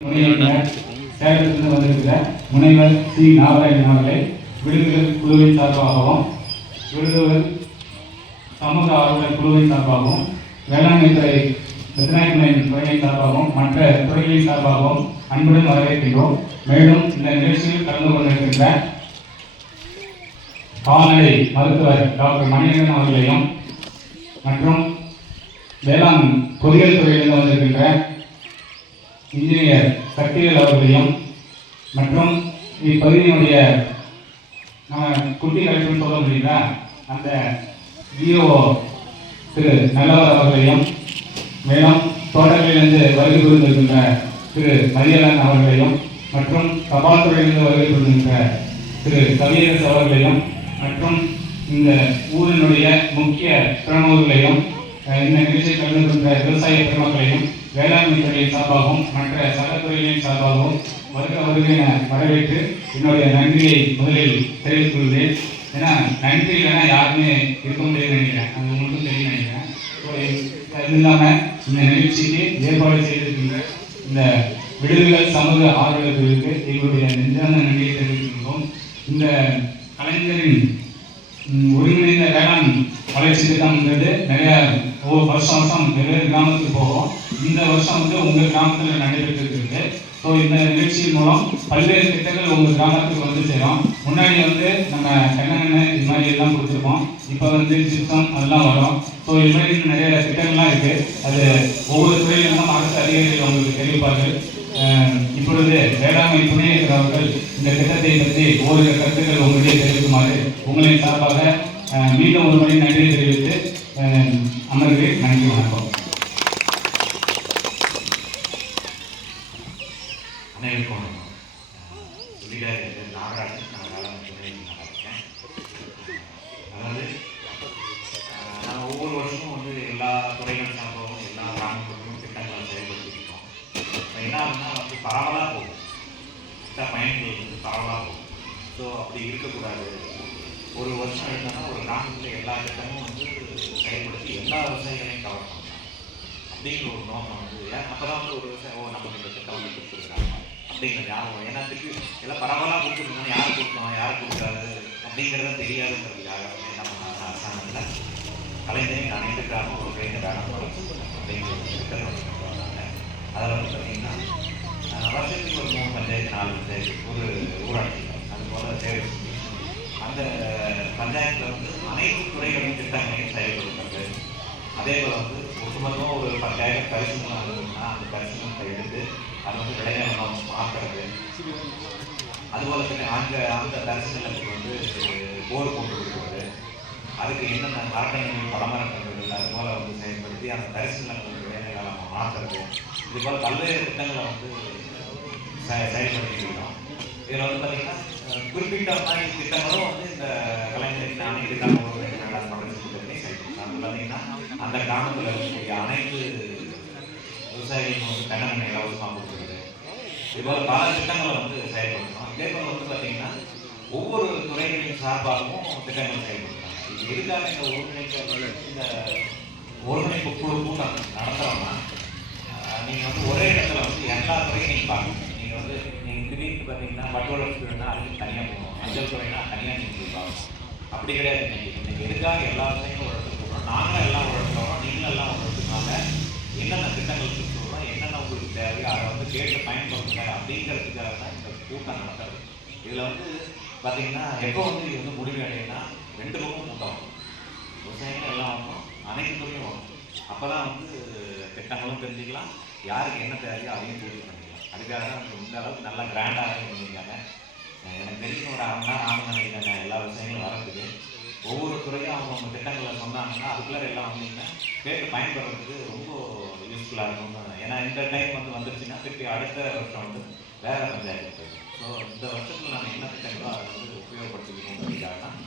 சேலத்திலிருந்து வந்திருக்கிற முனைவர் சி நாராயணன் அவர்களை விடுதல் குழுவின் சார்பாகவும் விடுதல் சமூக ஆர்வலர் குழுவின் சார்பாகவும் வேளாண்மை துறை ரத்னாயக்கனின் துறையின் சார்பாகவும் மற்ற துறைகளின் சார்பாகவும் அன்புடன் வரவேற்கின்றோம். மேலும் இந்த நிகழ்ச்சியில் கலந்து கொண்டிருக்கின்ற கால்நடை மருத்துவர் டாக்டர் மணிகண்டன் அவர்களையும் மற்றும் வேளாண் பொறியியல் துறையிலிருந்து வந்திருக்கின்ற இன்ஜினியர் சக்திவேல் அவர்களையும் மற்றும் இப்பகுதியினுடைய குட்டி கலெக்டர் சொல்ல முடியுங்களா அந்த விஓ திரு நல்லவர் அவர்களையும் மேலும் தோட்டங்களிலிருந்து வருகை புரிந்திருக்கின்ற திரு மரியலன் அவர்களையும் மற்றும் தபால் துறையிலிருந்து வருகை புரிந்திருக்கின்ற திரு கவியரசு அவர்களையும் மற்றும் இந்த ஊரினுடைய முக்கிய பிரமுகர்களையும் இந்த நிகழ்ச்சியில் கலந்து கொண்ட விவசாய பெருமக்களையும் வேளாண்மை துறையின் சார்பாகவும் மற்ற சட்டத்துறைகளின் சார்பாகவும் வருகை வரவேற்று என்னுடைய நன்றியை முதலில் தெரிவித்துக் கொள்கிறேன். ஏன்னா நன்றி இல்லைன்னா யாருமே இருக்க முடியும்னு நினைக்கிறேன், அது மட்டும் தெரியும் நினைக்கிறேன். அது இல்லாமல் இந்த நிகழ்ச்சிக்கு ஏற்பாடு செய்திருக்கின்ற இந்த விடுதல் சமூக ஆர்வலர்களுக்கு எங்களுடைய நெஞ்சார்ந்த நன்றியை தெரிவிக்கின்றோம். இந்த கலைஞரின் ஒருங்கிணைந்த வேளாண் வளர்ச்சி திட்டம்ன்றது நிறைய வருஷம் வெவ்வேறு கிராமத்துக்கு போகும். இந்த வருஷம் உங்கள் கிராமத்தில் நடைபெற்றிருக்கு. ஸோ இந்த நிகழ்ச்சியின் மூலம் பல்வேறு திட்டங்கள் உங்கள் கிராமத்துக்கு வந்து சேரும். முன்னாடி நம்ம தென்னங்கண்ணு இது மாதிரி எல்லாம் கொடுத்துருக்கோம். இப்போ ஜிப்சம் அதெல்லாம் வரும். ஸோ இது மாதிரி நிறைய திட்டங்கள்லாம் இருக்குது. அது ஒவ்வொரு துறையிலும் அரசு அதிகாரிகள் உங்களுக்கு தெரிவிப்பார்கள். இப்பொழுது வேளாண்மை துணை இருக்கிறவர்கள் இந்த திட்டத்தை பற்றி ஓரிரு கருத்துக்கள் உங்களுடைய தெரிவிக்குமாறு உங்களின் சார்பாக மீண்டும் ஒரு முறை நன்றி தெரிவித்து அமர்வு நன்றி வணக்கம். அனைவருக்கும் நாகராஜன், நான் வேளாண் துணை இருக்கேன். அதாவது நான் ஒவ்வொரு வருஷமும் எல்லா துறைகள் சார்பாகவும் எல்லா கிராமங்களுக்கும் திட்டங்களை செயல்படுத்திருக்கோம். என்ன ஆகுதுன்னா பரவலாக போகும், திட்ட பயன்கள் பரவலாக போகும். ஸோ அப்படி இருக்கக்கூடாது. ஒரு வருஷம் எடுத்தோம்னா ஒரு கிராமத்தில் எல்லா திட்டமும் செயல்படுத்தி எல்லா விவசாயிகளையும் கவர் பண்ணலாம் அப்படிங்கிற ஒரு நோக்கம் ஏன் அப்போ தான் ஒரு விவசாயம் நமக்கு இந்த திட்டம் கொடுத்துருக்காங்க அப்படிங்கிறது யாரும் ஏன்னா திருப்பி எல்லாம் பரவலாக கொடுத்துருக்கோம், யார் கொடுக்கணும் யார் கொடுக்காது அப்படிங்கிறத தெரியாதுங்கிறதுக்காக என்ன பண்ணாங்க அரசாங்கத்தில் கலைஞரின் அனைத்து கிராமம் ஒரு கிளைந்த கிராமம் அப்படிங்கிற ஒரு திட்டம் வந்தாங்க. அதில் பார்த்தீங்கன்னா வருஷத்துக்கு ஒரு 3 பஞ்சாயத்து 4 பஞ்சாயத்து ஒரு ஊராட்சி அதுபோல் சேவை அந்த பஞ்சாயத்தில் அனைத்து துறைகளின் திட்டங்களையும் செயல்படுத்துறது. அதே போல் ஒட்டுமொத்தமாக ஒரு 10,000 பரிசுகள் இருந்ததுன்னா அந்த பரிசுகளை எடுத்து அதை விளைநிலம் மாற்றுறது. அதுபோல் அந்த பரிசுகளுக்கு போர் போட்டு கொடுக்குறது, அதுக்கு என்னென்ன மரக்கன்றுகள் பலமரக்கன்றுகள் அதுபோல் செயல்படுத்தி அந்த பரிசுகளுக்கு விளைநிலம் மாற்றுறது. இதுபோல் பல்வேறு திட்டங்களை செயல்படுத்திக்கிறோம். இதில் பார்த்தீங்கன்னா குறிப்பிட்ட மாதிரி திட்டங்களும் இந்த கலைஞருக்கு அனைத்து கிராமங்களும் வேளாண் வளர்ச்சி திட்டத்திலையும் செயல்படுத்தும். அது பார்த்தீங்கன்னா அந்த கிராமத்தில் இருக்கக்கூடிய அனைத்து விவசாயிகளுக்கும் தென்னங்கண்ணை இலவசமாக கொடுக்குறது. இதுபோல் பல திட்டங்களை செயல்படுத்தணும். இதே போல் பார்த்தீங்கன்னா ஒவ்வொரு துறைகளின் சார்பாகவும் திட்டங்கள் செயல்படுத்துறாங்க. இது எதுக்காக இந்த ஒருங்கிணைப்பு குழு கூட்டம் நடத்துகிறோம்னா நீங்கள் ஒரே இடத்துல எல்லா துறையும் நீங்கள் பார்க்கணும். நீங்கள் திடீர்னு பார்த்தீங்கன்னா வட்டோலா அதுக்கு தனியாக போகணும், அஞ்சல் துறைனா தனியாக நீங்கள் பார்க்கணும். அப்படி கிடையாது. இன்னைக்கு எதுக்காக எல்லா விஷயங்களும் ஒரு இடத்துக்கு போகிறோம், நாங்களும் எல்லாம் ஒரு இடத்துல வரோம், நீங்களும் எல்லாம் ஒரு இடத்துக்காக என்னென்ன திட்டங்கள் சொல்கிறோம், என்னென்ன உங்களுக்கு தேவையோ அதை கேட்டு பயன்படுத்துங்க அப்படிங்கிறதுக்காக தான் இந்த கூட்டம் நடத்துறது. இதில் பார்த்தீங்கன்னா எப்போ இது முடிவு அடையுன்னா 2 பக்கம் கூட்டம் வரும். விவசாயிகள் எல்லாம் வரணும், அனைத்து துறையும் வரும். அப்போ தான் திட்டங்களும் தெரிஞ்சுக்கலாம், யாருக்கு என்ன தேவையோ அதையும் பூர்த்தி பண்ணிக்கலாம். அதுக்காக தான் இந்த அளவுக்கு நல்லா கிராண்டாக பண்ணியிருக்காங்க. எனக்கு தெரிஞ்ச ஒரு 1/2 மணி நேரம் நினைக்கிறாங்க எல்லா விஷயங்களும் வரதுக்கு. ஒவ்வொரு துறையும் அவங்க திட்டங்களை சொன்னாங்கன்னா அதுக்குள்ளே எல்லாம் கேட்டு பயன்படுறதுக்கு ரொம்ப யூஸ்ஃபுல்லாக இருக்கும். ஏன்னா இந்த டைம் வந்துருச்சுன்னா திருப்பி அடுத்த வருஷம் வேறு பஞ்சாயத்து போயிடும். ஸோ இந்த வருஷத்தில் நம்ம என்ன திட்டங்களோ அதை உபயோகப்படுத்திக்கணுங்கிறதுக்காக தான்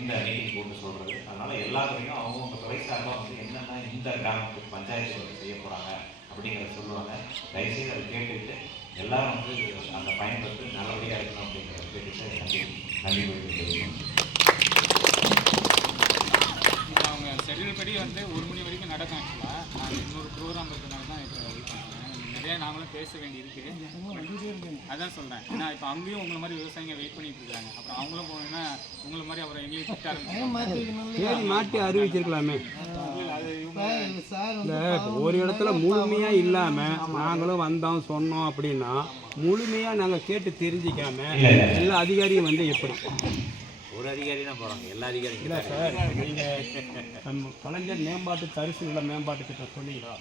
இந்த மீட்டிங் போட்டு சொல்கிறது. அதனால் எல்லா துறையும் அவங்க துறை சார்பாக என்னென்ன இந்த கிராமத்துக்கு பஞ்சாயத்து செய்ய போகிறாங்க அப்படிங்கிறத சொல்லுவாங்க. தயவுசெய்து அதை கேட்டுக்கிட்டு எல்லாரும் அந்த பயன்படுத்தி நல்லபடியாக இருக்கணும் அப்படிங்கிறத கேட்டுட்டு நன்றி தெரியும். அவங்க ஷெட்யூல் படி 1 மணி வரைக்கும் நடக்கும். ஆக்சுவலாக நான் இன்னொரு ப்ரோக்ராம் இருக்கிறதுனால தான் இப்போ வெயிட் பண்ணுறேன். நிறையா நாமளும் பேச வேண்டியிருக்கு. அதான் சொல்கிறேன். ஏன்னா இப்போ அங்கேயும் உங்களை மாதிரி விவசாயிங்க வெயிட் பண்ணிட்டு இருக்காங்க. அப்புறம் அவங்களும் போனீங்கன்னா உங்களை மாதிரி அப்புறம் எங்கேயும் திட்ட ஆரம்பிச்சு மாட்டி அறிவிச்சிருக்கலாமே. இந்த ஒரு இடத்துல முழுமையாக இல்லாமல் நாங்களும் வந்தோம் சொன்னோம் அப்படின்னா முழுமையாக நாங்கள் கேட்டு தெரிஞ்சிக்காம எல்லா அதிகாரியும் வந்து எப்படி ஒரு அதிகாரி தான் போகிறாங்க, எல்லா அதிகாரியும் இல்லை சார். நீங்கள் கலைஞர் மேம்பாட்டு தரிசு நில மேம்பாட்டு திட்டம் சொன்னீங்களா,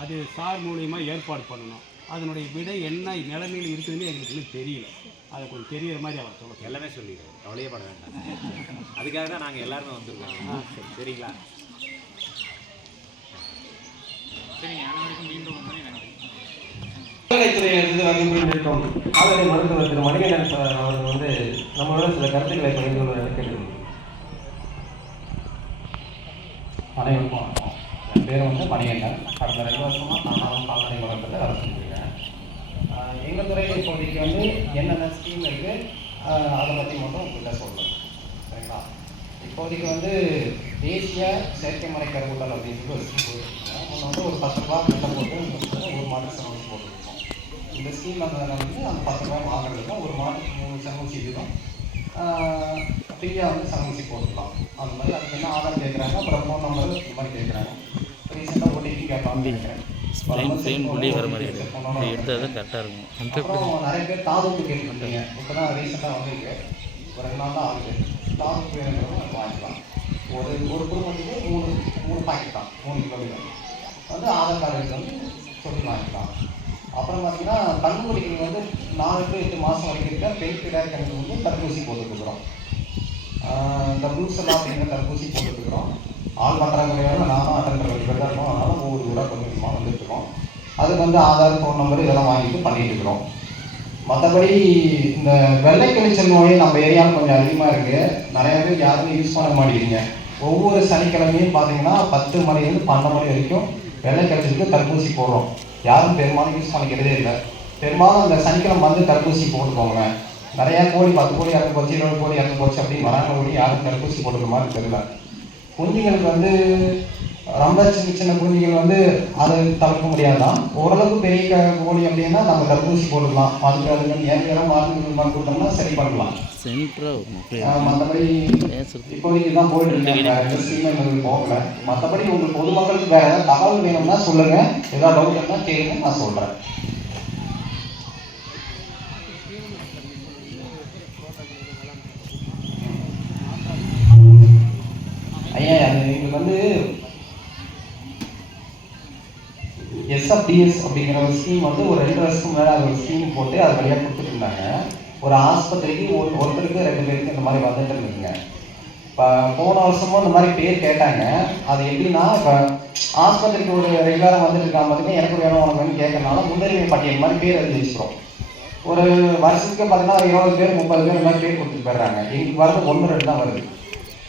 அது சார் மூலியமாக ஏற்பாடு பண்ணணும். அதனுடைய விடை என்ன நிலைமையில் இருக்குதுன்னு எங்களுக்கு இன்னும் தெரியல. அதை கொஞ்சம் தெரிகிற மாதிரி அவர் சொல்லுங்கள். எல்லாமே சொல்லிடுறோம், கவலையே பட வேண்டாம். அதுக்காக தான் நாங்கள் எல்லாருமே வந்திருக்கோம். சரிங்களா? சரிங்க. அனைவருக்கும் மீண்டும் ஒரு முறை நன்றி. கால்நடைத்துறையிலிருந்து வகைப்படுத்தியிருக்கோம் கால்நடை மருத்துவர் திரு மணிகண்டன் அவர்கள் வந்து நம்மளோட சில கருத்துக்களை பகிர்ந்து கொள்ள கேட்கிறோம். அனைவருக்கும் வணக்கம். என் பேர் வந்து மணிகண்டன். கடந்த 2 வருஷமாக நான் கால்நடை வளர்ப்பில் வேலை செஞ்சுருக்கேன். எங்கள் துறையில் இப்போதைக்கு வந்து என்னென்ன ஸ்கீம் இருக்குது அதை பற்றி மட்டும் உங்கள்கிட்ட சொல்கிறேன். சரிங்களா? இப்போதைக்கு வந்து தேசிய செயற்கை முறை கருவூட்டல் அப்படின்னு சொல்லி ஒரு ஸ்கீம் போட்டுருக்கோம். ஒன்று வந்து ஒரு 10 ரூபா கிட்ட போட்டு ஒரு மாதம் செலவு போட்டுருக்கோம். இந்த ஸ்கீம் வந்து அந்த 10 ரூபாய் வாங்குறதுக்கும் ஒரு மாதத்துக்கு 3 செலவுச்சி இதுதான் ஃப்ரீயாக வந்து செலவுச்சி போட்டுக்கலாம். அந்த மாதிரி அதுக்கு என்ன ஆதார் கேட்குறாங்க, அப்புறம் ஃபோன் நம்பர் இந்த மாதிரி கேட்குறாங்க. ரீசெண்டாக ஓடிபி கேட்கலாம்னு நினைக்கிறேன். அப்புறம் நிறைய பேர் தாதுக்கு கேட்டுருக்கீங்க. இப்போ தான் ரீசெண்டாக வந்துருக்கு, ஒரு 2 நாள் தான் ஆகுது. தாதுக்கு வேணுங்கிறவங்க நம்ம வாங்கிக்கலாம். ஒரு குடும்பத்துக்கு 3 பாக்கெட் தான், 3 கிலோமீட்டர் வந்து ஆதார் கார்டு வந்து சொல்லி வாங்கிக்கலாம். அப்புறம் பார்த்தீங்கன்னா கண்ணுக்குடிக்கு வந்து 4 to 8 மாதம் வரைக்கும் இருக்க பெண் கிடாய்க்கு வந்து தடுப்பூசி போட்டுருக்குறோம். இந்த ப்ளூசெல்லாம் அப்படிங்கிற தடுப்பூசி போட்டுருக்குறோம். ஆள் பற்றாக்குறையாக நானும் அட்டன் பண்ணி தான் இருக்கோம். அதனால் ஒவ்வொரு ஊராக கொஞ்சம் கொஞ்சமாக வந்துட்டுருக்கோம். அதுக்கு வந்து ஆதார், ஃபோன் நம்பர் இதெல்லாம் வாங்கிட்டு பண்ணிகிட்டு இருக்கிறோம். மற்றபடி இந்த வெள்ளை கிழிச்சல் நோய் நம்ம ஏரியாவில் கொஞ்சம் அதிகமாக இருக்குது. நிறைய பேர் யாருமே யூஸ் பண்ண மாட்டேங்கிறீங்க. ஒவ்வொரு சனிக்கிழமையும் பார்த்தீங்கன்னா 10 மணிலேருந்து 12 மணி வரைக்கும் வெள்ளை கிழிச்சலுக்கு தடுப்பூசி போடுறோம். யாரும் பெரும்பாலும் யூஸ் பண்ணிக்கிறதே இல்லை. பெரும்பாலும் அந்த சனிக்கிழமை வந்து தடுப்பூசி போட்டுக்கோங்க. நிறையா கோழி 10 கோழி இறந்து போச்சு, 20 கோழி இறந்து போச்சு அப்படின்னு வராங்க. ஓடி யாரும் தடுப்பூசி போட்டுக்கிற மாதிரி தெரியல. குஞ்சுங்களுக்கு வந்து ரொம்ப சின்ன குஞ்சுகள் வந்து அதை தவிர்க்க முடியாதான். ஓரளவுக்கு பெரிய கோழி அப்படின்னா நம்ம தடுப்பூசி போட்டுக்கலாம். அதுக்கு ஏன் மருந்து கூட்டம்னா சரி பண்ணலாம். மற்றபடி இப்போதைக்கு தான் போயிட்டு இருக்காங்க. ஸ்கீம் போகல. மற்றபடி உங்களுக்கு பொதுமக்களுக்கு வேற ஏதாவது தகவல் வேணும்னா சொல்லுங்க. ஏதாவது டவுட் இருந்தால் கேளுங்க, நான் சொல்றேன். ஐயா, எங்களுக்கு வந்து SFDS அப்படிங்கிற ஒரு ஸ்கீம் வந்து ஒரு 2 வருஷத்துக்கு முன்னாடி அது ஒரு ஸ்கீம் போட்டு அது வழியாக கொடுத்துட்டு இருந்தாங்க. ஒரு ஆஸ்பத்திரிக்கு ஒருத்தருக்கு 2 பேருக்கு இந்த மாதிரி வந்துட்டு இருந்துங்க. இப்போ போன வருஷமும் இந்த மாதிரி பேர் கேட்டாங்க. அது எப்படின்னா, இப்போ ஆஸ்பத்திரிக்கு ஒரு ரெகுலராக வந்துட்டு இருக்காங்க பார்த்தீங்கன்னா எனக்கு வேணும் உனக்கு வேணும் கேட்கறதுனால முன்னுரிமை பட்டியல் மாதிரி பேர் எழுதி வச்சுக்கிறோம். ஒரு வருஷத்துக்கு பார்த்தீங்கன்னா 20 பேர் 30 பேர் இந்த மாதிரி பேர் கொடுத்துட்டு போயிடுறாங்க. எங்களுக்கு வரது 1-2 தான் வருது.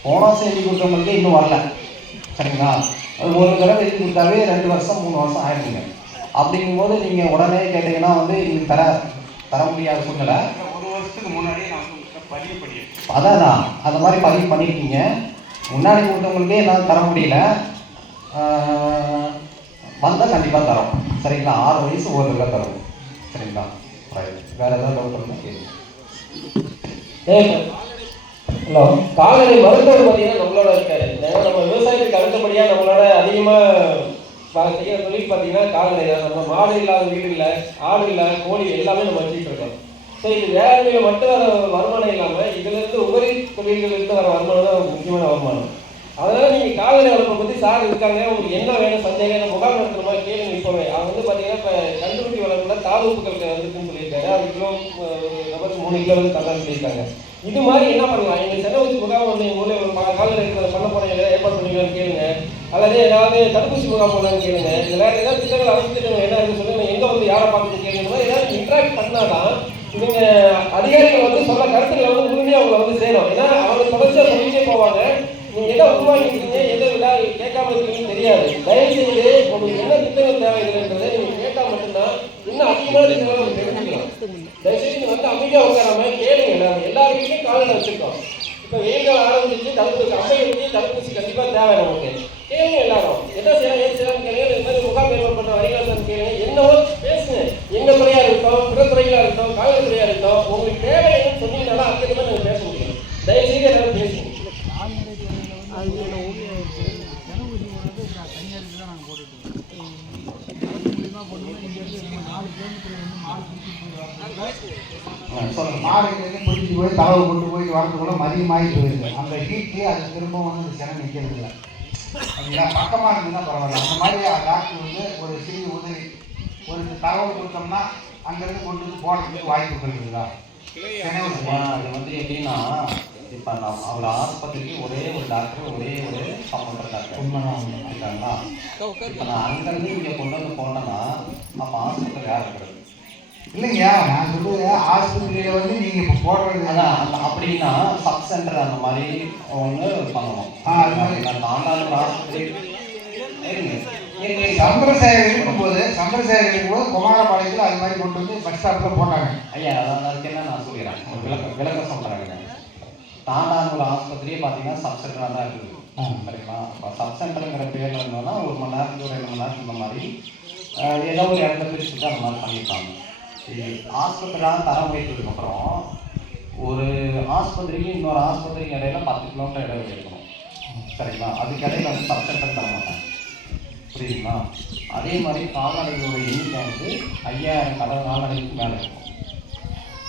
போன வருஷம் எழுதி கொடுத்தவங்களுக்கே இன்னும் வரல. சரிங்களா? அது ஒரு தடவை எழுதி கொடுத்தாவே 2 வருஷம் 3 வருஷம் ஆயிடுங்க. அப்படிங்கும்போது நீங்கள் உடனே கேட்டீங்கன்னா வந்து எங்களுக்கு தர முடியாத சூழ்நிலை. 1 வருஷத்துக்கு முன்னாடியே நான் பதிவு பண்ணியிருக்கேன். அதான் அந்த மாதிரி பதிவு பண்ணியிருக்கீங்க. முன்னாடி கொடுத்தவங்களுக்கே என்னால் தர முடியல. வந்தால் கண்டிப்பாக தரோம். சரிங்களா? 6 வயசு 1 ரூபா தரும். சரிங்களா? வேறு ஏதாவது டவுட் இருந்தால் கேளுங்க. ஹலோ, கால்நடை மருத்துவர் பார்த்தீங்கன்னா நம்மளோட இருக்காரு. நம்ம விவசாயத்துக்கு அடுத்தபடியாக நம்மளோட அதிகமாக செய்கிற தொழில் பார்த்தீங்கன்னா கால்நடை தான். நம்ம மாடு இல்லாத வீடு இல்லை, ஆடு இல்லை, கோழி எல்லாமே நம்ம வச்சுட்டு இருக்கோம். ஸோ இது வேளாண்மையில் மட்டும் வர வருமானம் இல்லாமல் இதுலேருந்து உபரி தொழில்களிலிருந்து வர வருமானம் தான் முக்கியமான வருமானம். அதனால நீங்கள் கால்நடை வளர்ப்பை பற்றி சார் இருக்காங்க, உங்களுக்கு என்ன வேணும் சந்தேகம் முகாம் நடத்துகிற மாதிரி கேளுங்க. இப்போவே அவர் வந்து பார்த்தீங்கன்னா இப்போ கண்டுபிடி வளர்ப்புல தாலுப்புகள் வந்துருக்குன்னு சொல்லியிருக்காரு. அது கிலோ ஒரு நபருக்கு 3 கிலோ வந்து தரலான்னு சொல்லியிருக்காங்க. இது மாதிரி என்ன பண்ணலாம்? எங்கள் செலவுச்சி முகாம் வந்து எங்கள் ஊரில் ஒரு கால்நடை பண்ண போகிறேன், ஏதாவது ஏற்பாடு பண்ணிக்கலாம்னு கேளுங்க. அல்லது ஏதாவது தடுப்பூசி முகாம் போடலான்னு கேளுங்க. இல்லை வேறு ஏதாவது திட்டங்கள் அரசு திட்டங்கள் என்ன இருக்குன்னு சொல்லுங்க. எங்கே வந்து யாரை பார்த்து கேளுங்க. ஏதாவது இன்ட்ராக்ட் பண்ணாதான் இவங்க அதிகாரிகள் வந்து சொல்ல கருத்துக்களை வந்து முழுமையாக அவங்களை வந்து சேரும். ஏன்னா அவங்க தொடர்ச்சியாக சொல்லிட்டே போவாங்க. நீங்கள் எதை உருவாக்கிட்டீங்க, எதை விட கேட்காம இருக்கீங்கன்னு தெரியாது. தயவு செய்து உங்களுக்கு என்ன திட்டங்கள் தேவைன்றதை நீங்கள் கேட்டால் மட்டும்தான் இன்னும் அதிகமான திட்டங்களை உங்களுக்கு தெரிஞ்சுக்கலாம். தயவுசெய்து வந்து அமைதியாக உட்காராம கேளுங்க. எல்லார் வீட்லையும் கால்நடை வச்சுருக்கோம். இப்போ வெயில் காலம் ஆரம்பிச்சு தடுப்பூசி அம்மை வச்சு தடுப்பூசி கண்டிப்பாக தேவை நமக்கு. கேளுங்க எல்லாரும் என்ன செய்யலாம், ஏன் செய்யலாம்னு கேளுங்க. இந்த மாதிரி முகாம் ஏற்பாடு பண்ணுற வரிகாலன்னு கேளுங்க. என்னவோ பேசுங்க. எங்கள் துறையாக இருக்கட்டும், பிற துறைகளாக இருக்கட்டும், காவல்துறையாக இருக்கட்டும், உங்களுக்கு தேவை என்னன்னு சொன்னீங்கன்னா அதுக்கு மாதிரி நாங்கள் பேச முடியும். தயவுசெய்து எல்லாரும் பேசுவோம். மாடு பிடிச்சி போய் தலவை கொண்டு போய் வரதுக்குள்ள மதியமாகி போயிருக்கு. அந்த ஹீட்லேயே அது திரும்ப வந்து ஜனம் நிற்கிறது இல்லை. அப்படின்னா பக்கமாக இருந்ததுன்னா பரவாயில்ல. அந்த மாதிரி டாக்டர் வந்து ஒரு சிறிய உதவி ஒரு தகவல் கொடுத்தோம்னா அங்கேருந்து கொண்டு வந்து போடுறதுக்கு வாய்ப்பு இருக்குதா? அது வந்து எப்படின்னா இப்போ நான் அவர் ஆஸ்பத்திரிக்கு ஒரே ஒரு டாக்டர் ஒரே ஒரு சம்பந்தர் டாக்டர் இருக்காங்களா? இப்போ நான் அங்கேருந்து இங்கே கொண்டு வந்து போனேன்னா அப்போ ஆஸ்பத்திரி யார் இருக்கிறது? இல்லைங்க, நான் சொல்றது ஆஸ்பத்திரியில் வந்து நீங்கள் இப்போ போடுறது அதான் அப்படின்னா சப் சென்டர் அந்த மாதிரி ஒன்று பண்ணணும். அது மாதிரி நான் தாண்டாளூர் ஆஸ்பத்திரி சந்திரசேகர் இருக்கும்போது குமாரபாளையத்தில் அது மாதிரி கொண்டு வந்து பஸ் ஸ்டாப்பில் போட்டாங்க. ஐயா அதான் அதுக்கு என்ன நான் சொல்லிடுறேன், ஒரு விளக்கம் சொல்கிறேங்க. தாண்டாளூர் ஆஸ்பத்திரியே பார்த்தீங்கன்னா சப் சென்டராக தான் இருக்குது. சரிங்களா? இப்போ சப் சென்டருங்கிற பேரில் இருந்தோம்னா 1 மணி நேரத்துக்கு 2 மணி நேரத்துக்கு இந்த மாதிரி ஏதோ ஒரு இடத்துல பிரிச்சுட்டு அந்த மாதிரி பண்ணியிருப்பாங்க. ஆஸ்பத்திரியாக தரம் வைத்ததுக்கப்புறம் ஒரு ஆஸ்பத்திரிக்கு இன்னொரு ஆஸ்பத்திரிக்கு இடையில 10 கிலோமீட்டர் இடைவெளி இருக்கணும். சரிங்களா? அதுக்கு இடையில வந்து சப் சென்டர் தர மாட்டாங்க. புரியுதுங்களா? அதே மாதிரி கால்நடைகளோட எண்ணிக்கை வந்து 5000 கால்நடைகளுக்கு மேலே இருக்கும்.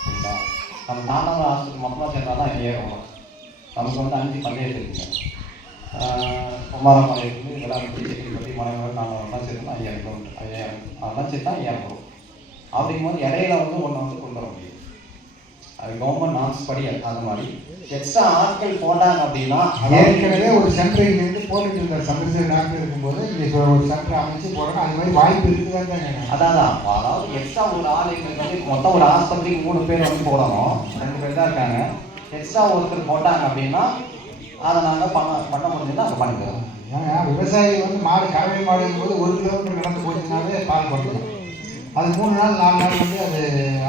சரிங்களா? நம்ம தாண்டாளூர் ஆஸ்பத்திரி மொத்தமாக சேர்ந்தால் தான் 5000 வரும். நமக்கு வந்து 5 பஞ்சாயத்து இருக்குங்க. குமாரபாளையத்துக்கு இதெல்லாம் செட்டிப்பட்டி மலைமலை நாங்கள் ஒன்றா சேர்த்தோம்னா 5000 கிலோமீட்டர் 5000 அதெல்லாம் சேர்த்தா 5000 வரும். அப்படிங்கும்போது இடையில வந்து ஒன்று வந்து கொண்டு வர முடியும். அது கவர்மெண்ட் நாம்ஸ் படி அந்த மாதிரி எக்ஸ்ட்ரா ஆட்கள் போட்டாங்க அப்படின்னா ஏற்கனவே ஒரு சென்டர் இருந்து போட்டுட்டு இருந்தார். சந்திரசேகர் டாக்டர் இருக்கும்போது இங்கே ஒரு சென்டர் அமைச்சு போடணும். அது மாதிரி வாய்ப்பு இருக்குதாங்க. அதான் அதாவது எக்ஸ்ட்ரா ஒரு ஆள் வந்து மொத்தம் ஒரு ஆஸ்பத்திரிக்கு 3 பேர் வந்து போடணும். 2 பேர் தான் இருக்காங்க. எக்ஸ்ட்ரா ஒருத்தர் போட்டாங்க அப்படின்னா அதை நாங்கள் பண்ண முடிஞ்சதுன்னா அதை பண்ணிக்கிறோம். ஏன்னா விவசாயி வந்து மாடு காவேரி மாடுங்கும் போது 1 கிலோமீட்டர் நடந்து போச்சுனாலே பால் பண்ணணும். அது 3 நாள் 4 நாள் வந்து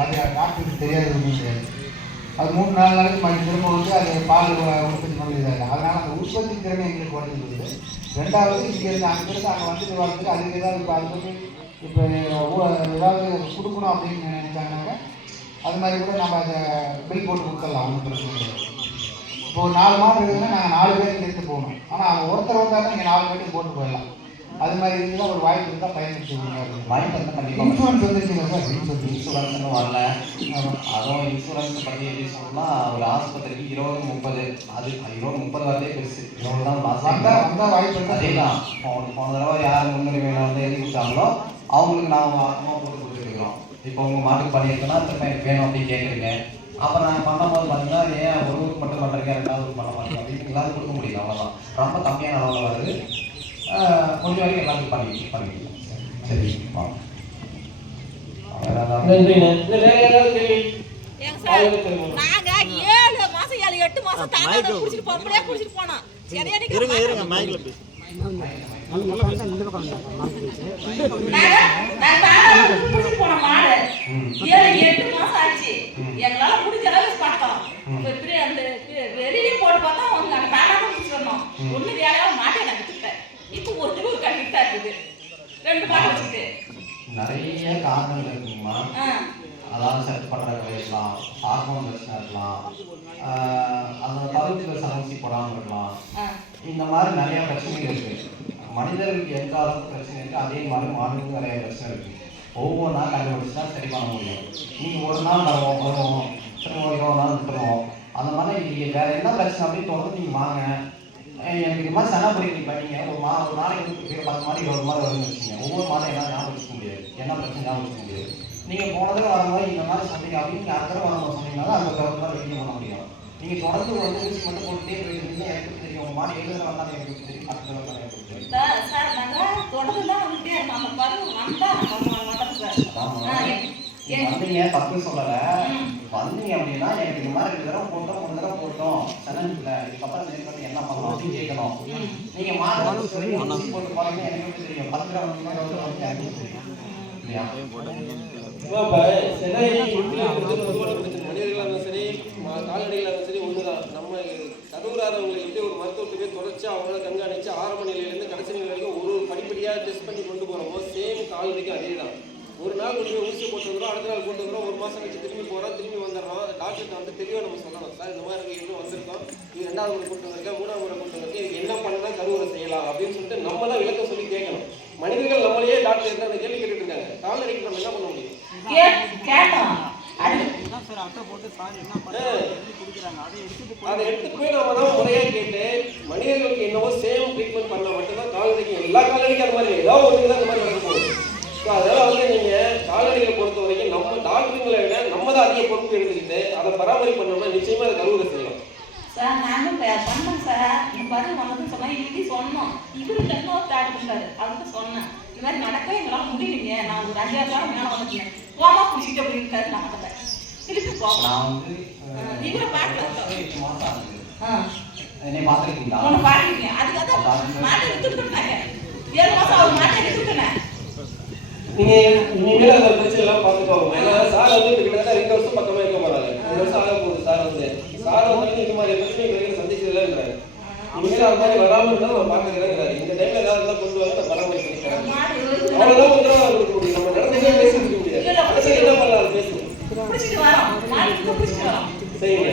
அது டாக்டருக்கு தெரியாது முடியாது. அது 3-4 நாளைக்கு மறுபடியும் திரும்ப வந்து அது பால் உற்பத்தி பண்ணிடுறாங்க. அதனால் அந்த உற்பத்தி திறமை எங்களுக்கு குறைஞ்சிருக்குது. ரெண்டாவது இங்கேருந்து அங்கேருந்து அங்கே வந்துட்டு வரதுக்கு அதுக்கு ஏதாவது இப்போ அது வந்து இப்போ ஏதாவது கொடுக்கணும் அப்படின்னு நினைச்சாங்கன்னாக்க அது மாதிரி கூட நம்ம அதை பில் போட்டு கொடுத்துடலாம். ஒன்றும் பிரச்சனை கிடையாது. இப்போ ஒரு 4 மாடு இருக்குதுன்னா நாங்கள் 4 பேர் இங்கேருந்து போகணும். ஆனால் அவங்க ஒருத்தர் வந்தாலும் நீங்கள் 4 பேருக்கு போட்டு போயிடலாம். அது மாதிரி இருந்தால் ஒரு வாய்ப்பு இருந்தால் பயன்படுத்திக்கோங்க. வாய்ப்பு வந்து கண்டிப்பாக இன்சூரன்ஸ் வந்துருச்சுங்க சார். இன்சூரன்ஸ்னு வரல. அதுவும் இன்சூரன்ஸ் பற்றி எப்படி சொல்லணும்னா ஒரு ஆஸ்பத்திரிக்கு 20-30 அது 20-30 வரதே பெருசு. 20 தான் லாஸ்ட் வந்தால் வாய்ப்பு அதே தான். போன தடவை யார் முன்னுரிமையில் வந்து எழுதி கொடுத்தாங்களோ அவங்களுக்கு நாங்கள் அம்மா போட்டு கொடுத்துருக்குறோம். இப்போ உங்கள் மாட்டுக்கு பண்ணியிருக்கோன்னா திரும்ப எனக்கு வேணும் அப்படின்னு கேட்குறீங்க. அப்போ நாங்கள் பண்ணும்போது பார்த்தீங்கன்னா ஏன் ஒரு ஊருக்கு மட்டும் பண்ணுறீங்க 2வது ஊருக்கு பண்ண மாட்டோம் அப்படின்னு எல்லாரும் கொடுக்க முடியல. அவ்வளோதான். ரொம்ப கம்மியான அளவில் வருது. கொஞ்சம் வரைக்கும் எல்லாத்தையும் பண்ணிக்கலாம். சரி நாங்க 7 மாசம் 7-8 மாசம் தாங்க குடிச்சிட்டு பொம்பளையா குடிச்சிட்டு போனோம். இருங்க மைக்ல பேசு. எங்களால முடிஞ்ச அளவுக்கு பார்த்தோம். அந்த வெளியே போட்டு பார்த்தா அவங்க அந்த பேனாக முடிச்சிடணும். ஒண்ணு வேலையா மாட்டேன் நான் விட்டுட்டேன். இப்போ ஒரு கட்டிட்டு தான் இருக்குது. 2 பாட்டு வச்சுட்டு நிறைய காரணங்கள் இருக்குங்கம்மா. அதாவது செட் பண்ணுறதுல இருக்கலாம், ஹார்மோன் பிரச்சனை இருக்கலாம், அந்த கழுத்தில் சமச்சி போடாமல் இருக்கலாம். இந்த மாதிரி நிறைய பிரச்சனைகள் இருக்குது. மனிதர்களுக்கு எந்த அளவுக்கு பிரச்சனை இருக்குது அதே மாதிரி மாடுகளுக்கு நிறைய பிரச்சனை இருக்குது. ஒவ்வொன்றா கண்டுபிடிச்சா சரி பண்ண முடியும். நீங்கள் ஒரு நாள் வருவோம் திரும்ப 20 நாள் விட்டுருவோம். அந்த மாதிரி நீங்கள் வேறு என்ன பிரச்சனை அப்படின்னு தொடர்ந்து நீங்கள் வாங்க. எனக்கு இது மாதிரி சண்டை பிடிக்கிறீங்க. நீங்கள் ஒரு நாளைக்கு 10 மாடு 20 மாடு வருதுன்னு வச்சுக்கோங்க. ஒவ்வொரு மாதம் என்ன ஞாபகம் வச்சுக்க முடியாது, என்ன பிரச்சனை ஞாபகம் வச்சுக்க முடியாது. நீங்கள் போன தடவை வரும்போது இந்த மாதிரி சொன்னீங்க அப்படின்னு நீங்கள் அடுத்த தடவை வரும்போது சொன்னீங்கன்னா அந்த தடவை வெளியே பண்ண முடியும். நீங்கள் தொடர்ந்து வந்து ஊசி மட்டும் போட்டுட்டே போயிருந்தீங்கன்னா எனக்கு தெரியும். உங்கள் மாடு 7 தடவை வந்தாலும் எனக்கு தெரியும், 10 தடவை வந்தாலும் எனக்கு தெரியும். சார் நாங்கள் தொடர்ந்து தான் வந்துட்டே இருக்கோம். நம்ம பருவம் வந்தால் வந்தீங்க தப்பு சொல்லலை. வந்தீங்க அப்படின்னா எனக்கு இந்த மாதிரி 2 தடவை போட்டோம் 3 தடவை போட்டோம் சேலஞ்ச் இல்லை, இதுக்கப்புறம் நேற்று என்ன பண்ணலாம் அப்படின்னு கேட்கணும். நீங்கள் மாடு ஊசி போட்டு போகிறீங்க எனக்கு எப்படி தெரியும்? 10 தடவை வந்து எனக்கு தெரியும் இல்லையா? மனிதர்களாக சரி கால்நடைகளாக சரி ஒண்ணுதான். நம்ம கருவுறாதவங்களை எப்படி ஒரு மருத்துவத்துக்கு தொடர்ச்சி அவங்கள கண்காணிச்சு ஆரம்ப நிலையிலேருந்து கடைசி நிலை வரைக்கும் ஒரு படிப்படியாக டெஸ்ட் பண்ணி கொண்டு போகிறோமோ சேம் கால்நடைக்கும் அதே தான். ஒரு நாள் கொண்டு போய் ஊசி போட்டு வந்துடும், அடுத்த நாள் போட்டு வந்துடும், ஒரு மாதம் கழிச்சு திரும்பி போகிறோம், திரும்பி வந்துடுறோம். டாக்டர்கிட்ட வந்து தெளிவாக நம்ம சொல்லணும், சார் இந்த மாதிரி எனக்கு இன்னும் வந்திருக்கோம், இது 2வது முறை கொண்டு வந்திருக்கேன், 3வது முறை கொண்டு வந்திருக்கேன், இதுக்கு என்ன பண்ணால் கருவுரை செய்யலாம் அப்படின்னு சொல்லிட்டு நம்ம தான் விளக்கம் சொல்லி கேட்கணும். மனிதர்கள் நம்மளையே டாக்டர் என்ன அந்த கேள்வி கேட்டுட்டு இருக்காங்க. கால்நடைக்கு நம்ம என்ன பண்ண முடியும்? கேட்டோம். சார் அட்டை போட்டு சார் என்ன கொடுக்குறாங்க அதை எடுத்துட்டு போய் நம்ம தான் முறையாக கேட்டு மனிதர்களுக்கு என்னவோ சேம் ட்ரீட்மெண்ட் பண்ணால் மட்டும்தான் கால்நடைக்கு, எல்லா கால்நடைக்கும் அந்த மாதிரி ஏதாவது ஒன்று தான் அந்த மாதிரி நடக்க போகுது. ஸோ அதனால் வந்து நீங்கள் கால்நடைகளை பொறுத்த வரைக்கும் நம்ம டாக்டருங்களை விட நம்ம தான் அதிக பொறுப்பு எடுத்துக்கிட்டு அதை பராமரிப்பு பண்ணோம்னா நிச்சயமாக அதை கருவுரை செய்யலாம். சார் நானும் பண்ணேன் சார். இந்த பதில் வந்ததுன்னு சொன்னால் இன்னைக்கு சொன்னோம். இவரு டெக்னோஸ் டாக்டர் இருக்காரு, அவர்கிட்ட சொன்னேன் இந்த மாதிரி நடக்க எங்களால் முடியலைங்க, நான் ஒரு 5-6 வாரம் மேலே வந்துட்டேன், போமா குடிச்சிட்டு அப்படின்னு இருக்காரு. நான் அதை திருப்பி போகலாம். இவரை பார்க்கலாம். என்னை பார்த்துருக்கீங்களா? ஒன்று பார்த்துருக்கீங்க. அதுக்காக மாட்டை விட்டுருக்கேன். 7 மாதம் அவர் மாட்டை விட்டுருக்கேன். நீங்கள் இனிமேல் அந்த பிரச்சனை எல்லாம் பார்த்துக்கோங்க. ஏன்னா சார் வந்து கிட்டத்தட்ட 2 வருஷம் பக்கமாக இருக்க போகிறாங்க. 2 வருஷம் ஆக போகுது. சார் வந்து இந்த மாதிரி பிரச்சனை வரைக்கும் சந்திச்சதில்லைன்றாரு. இனிமேல் அது மாதிரி வராமல் இருந்தால் நம்ம பார்க்கறதுங்கிறாரு. இந்த டைமில் ஏதாவது தான் கொண்டு வாங்க, நான் பராமரிப்பு பண்ணிக்கிறேன். அவ்வளோதான் உத்தரவாக கொடுக்க முடியும். நம்ம நடந்ததே பேசிக்க முடியாது. அடுத்து என்ன பண்ணலாம் பேசுவோம். சரிங்க.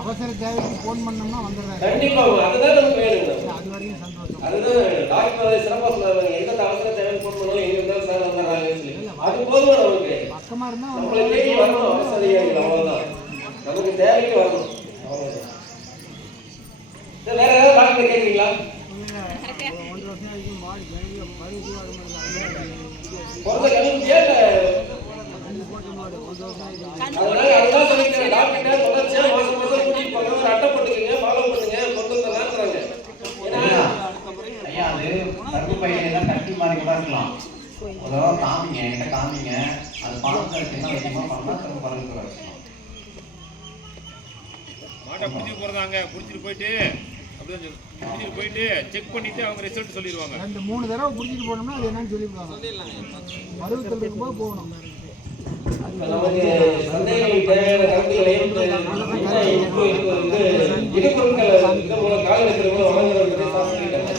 அவசர தேவைக்கு ஃபோன் பண்ணோம்னா வந்துடுறாங்க. கண்டிப்பாக அதுதான் நமக்கு வேணும். அது வரைக்கும் சந்தோஷம். அதுதான் டாக்டர் சிறப்பாக சொன்னாங்க, எந்த அவசர தேவைக்கு ஃபோன் பண்ணாலும் எங்கே இருந்தாலும் சார் வந்துடுறாங்கன்னு சொல்லி. அது போதும் நமக்கு. பக்கமாக இருந்தால் நம்மளை தேடி வரணும் அவசரம். அவ்வளோதான் நமக்கு தேவைக்கு வரணும். அவ்வளோதான். வேற ஏதாவது டாக்டர் கேட்குறீங்களா? 1 வருஷம் வரைக்கும் மாடு வெளியே பருவ பிறந்த கணிப்பியா அதுதான் சொல்லிக்கிறேன். டாக்டர் தொடர்ச்சியா மாசம் மாசம் கூட்டிட்டு போங்க, ஒரு அட்டை போட்டுக்கங்க, ஃபாலோ பண்ணுங்க, கொண்டு வந்துடலான்றாங்க. ஐயா அது கருப்பு பையெல்லாம் கட்டி மாதிரி கூட இருக்கலாம். ஒரு தடவை காமிங்க, என்கிட்ட காமிங்க, அது பணத்தை என்ன வைக்கணுமோ பண்ணலாம், திரும்ப பணத்துக்கு வச்சுக்கலாம். மாட்டை பிடிச்சிட்டு போகிறதாங்க, பிடிச்சிட்டு போயிட்டு அப்படிதான் பிடிச்சிட்டு போயிட்டு செக் பண்ணிட்டு அவங்க ரிசல்ட் சொல்லிடுவாங்க. 2-3 தடவை பிடிச்சிட்டு போனோம்னா அது என்னன்னு சொல்லிடுவாங்க. பருவத்தில் இருக்கும்போது போகணும். நமக்கு சந்தைகளுக்கு தேவையான கருத்துக்களையும் இடுபொருட்களை கால எடுக்கிறவங்க வழங்குறவங்க சாப்பிட்டுட்டாங்க.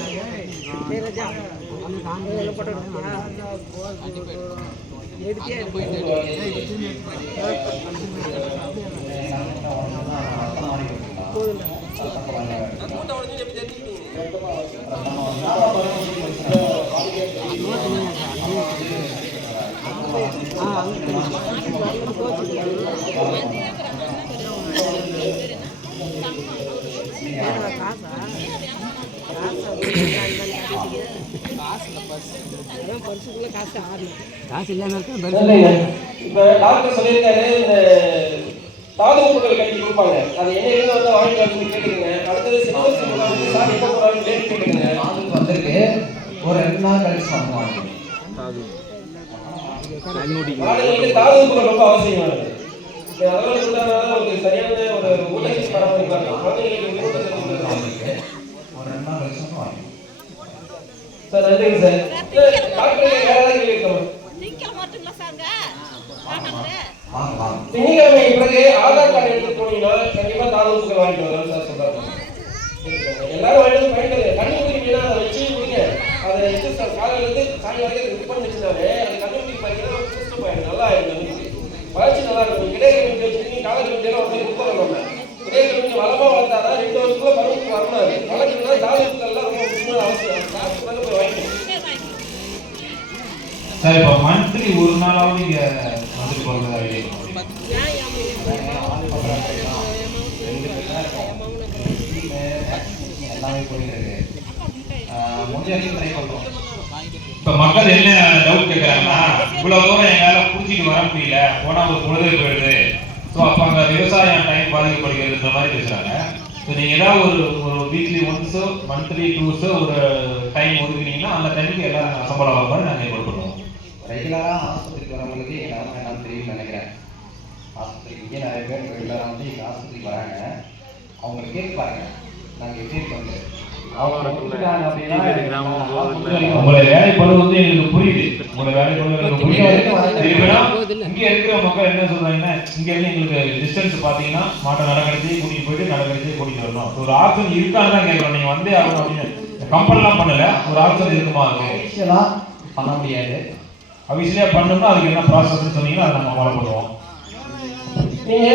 இப்ப டாக்டர் சொல்லியிருக்காரு, இந்த தாது உப்புகள் கட்டி கொடுப்பாங்க, அது என்ன வந்து வாங்கிட்டு வந்து கேட்டுக்கங்க. அடுத்தது சிலபஸ் வந்து சார் எப்போ போறாங்க டேட் கேட்டுக்கங்க. அதுக்கு வந்திருக்கு ஒரு 2 நாள் கழிச்சு பண்ணுவாங்க. மாடுகளுக்கு தாது உப்புகள் ரொம்ப அவசியமானது. அதெல்லாம் கொடுத்தா ஒரு சரியான ஒரு ஊட்டச்சத்து பராமரிப்பாங்க. குழந்தைகளுக்கு ஊட்டச்சத்து ஒரு 2 நாள் கழிச்சு வாங்க. சார் நன்றிங்க சார். டாக்டர் வேற ஏதாவது கேள்வி இருக்கா? திங்கட்கிழமை பிறகு ஆதார் கார்டு எடுத்து போனீங்கன்னா கண்டிப்பா தாது உப்புகள் வாங்கிட்டு வரலாம் சார் சொல்றாங்க. எல்லாரும் வாங்கிட்டு பயன்படுது. கண்ணு குடிப்பீங்கன்னா அதை வச்சு குடிங்க. அதை வச்சு காலையில இருந்து சாயங்காலம் வரைக்கும் ரிப் பண்ணிச்சுனாலே அது கண்ணு குடி பார்த்தீங்கன்னா சுஸ்து போயிடும், நல்லா ஆயிடும், வளர்ச்சி நல்லா இருக்கும். இடையில வச்சுக்கிட்டு காலக்கெடுமையில ஒரு கொடுத்துறோம். நம்ம இடையில கொஞ்சம் வளமா வளர்த்தாதான் 2 வருஷத்துக்குள்ள பருவத்துக்கு வரணும். வளர்க்கணும்னா தாது உப்புகள்லாம் ரொம்ப முக்கியமான அவசியம். டாக்டர் வந்து போய் வாங்கிக்கணும். சார் இப்போ மந்த்லி ஒரு நாளாவது இங்கே வந்துட்டு போகிறதா ஐடியா? எல்லாமே போயிட்டு இருக்கு. முடிஞ்ச ட்ரை பண்ணுறோம். இப்போ மக்கள் என்ன டவுட் கேட்குறாங்கன்னா, இவ்வளோ தூரம் எங்களால் பிடிச்சிட்டு வர முடியல, போனால் ஒரு பொழுது போயிடுது, ஸோ அப்போ அங்கே விவசாயம் டைம் பாதிக்கப்படுகிறதுன்ற மாதிரி பேசுகிறாங்க. ஸோ நீங்கள் ஏதாவது ஒரு வீக்லி ஒன்ஸோ மந்த்லி டூஸோ ஒரு டைம் ஒதுக்குனீங்கன்னா அந்த டைமுக்கு எல்லாரும் அசம்பளம் ஆகிற மாதிரி நாங்கள் ஏற்பாடு பண்ணுவோம். ரெகுலராக ஆஸ்பத்திரிக்கு வரவங்களுக்கு எல்லாரும் என்னன்னு தெரியும்னு நினைக்கிறேன். ஆஸ்பத்திரிக்கு இங்கே நிறைய பேர் ரெகுலராக வந்து எங்கள் ஆஸ்பத்திரிக்கு வராங்க. அவங்களை கேட்டு பாருங்க, நாங்கள் எப்படி இருக்கோம். உங்களோட வேலைப்பளு வந்து எங்களுக்கு புரியுது. உங்களோட வேலைப்பளு எங்களுக்கு புரியுது. இங்க இருக்கிற மக்கள் என்ன சொல்றாங்கன்னா, இங்க இருந்து எங்களுக்கு டிஸ்டன்ஸ் பாத்தீங்கன்னா மாட்டை நடக்கடிச்சு கூட்டிட்டு போயிட்டு நடக்கடிச்சு கூட்டிட்டு வரணும். ஒரு ஆப்ஷன் இருக்கான்னு தான் கேட்கறோம். நீங்க வந்தே ஆகணும் அப்படின்னு கம்பல்லாம் பண்ணல. ஒரு ஆப்ஷன் இருக்குமா? இனிஷியலாக பண்ண முடியாது. அபிஷியலாக பண்ணணும்னா அதுக்கு என்ன ப்ராசஸ்ன்னு சொன்னீங்கன்னா அதை நம்ம ஃபாலோ பண்ணுவோம். நீங்க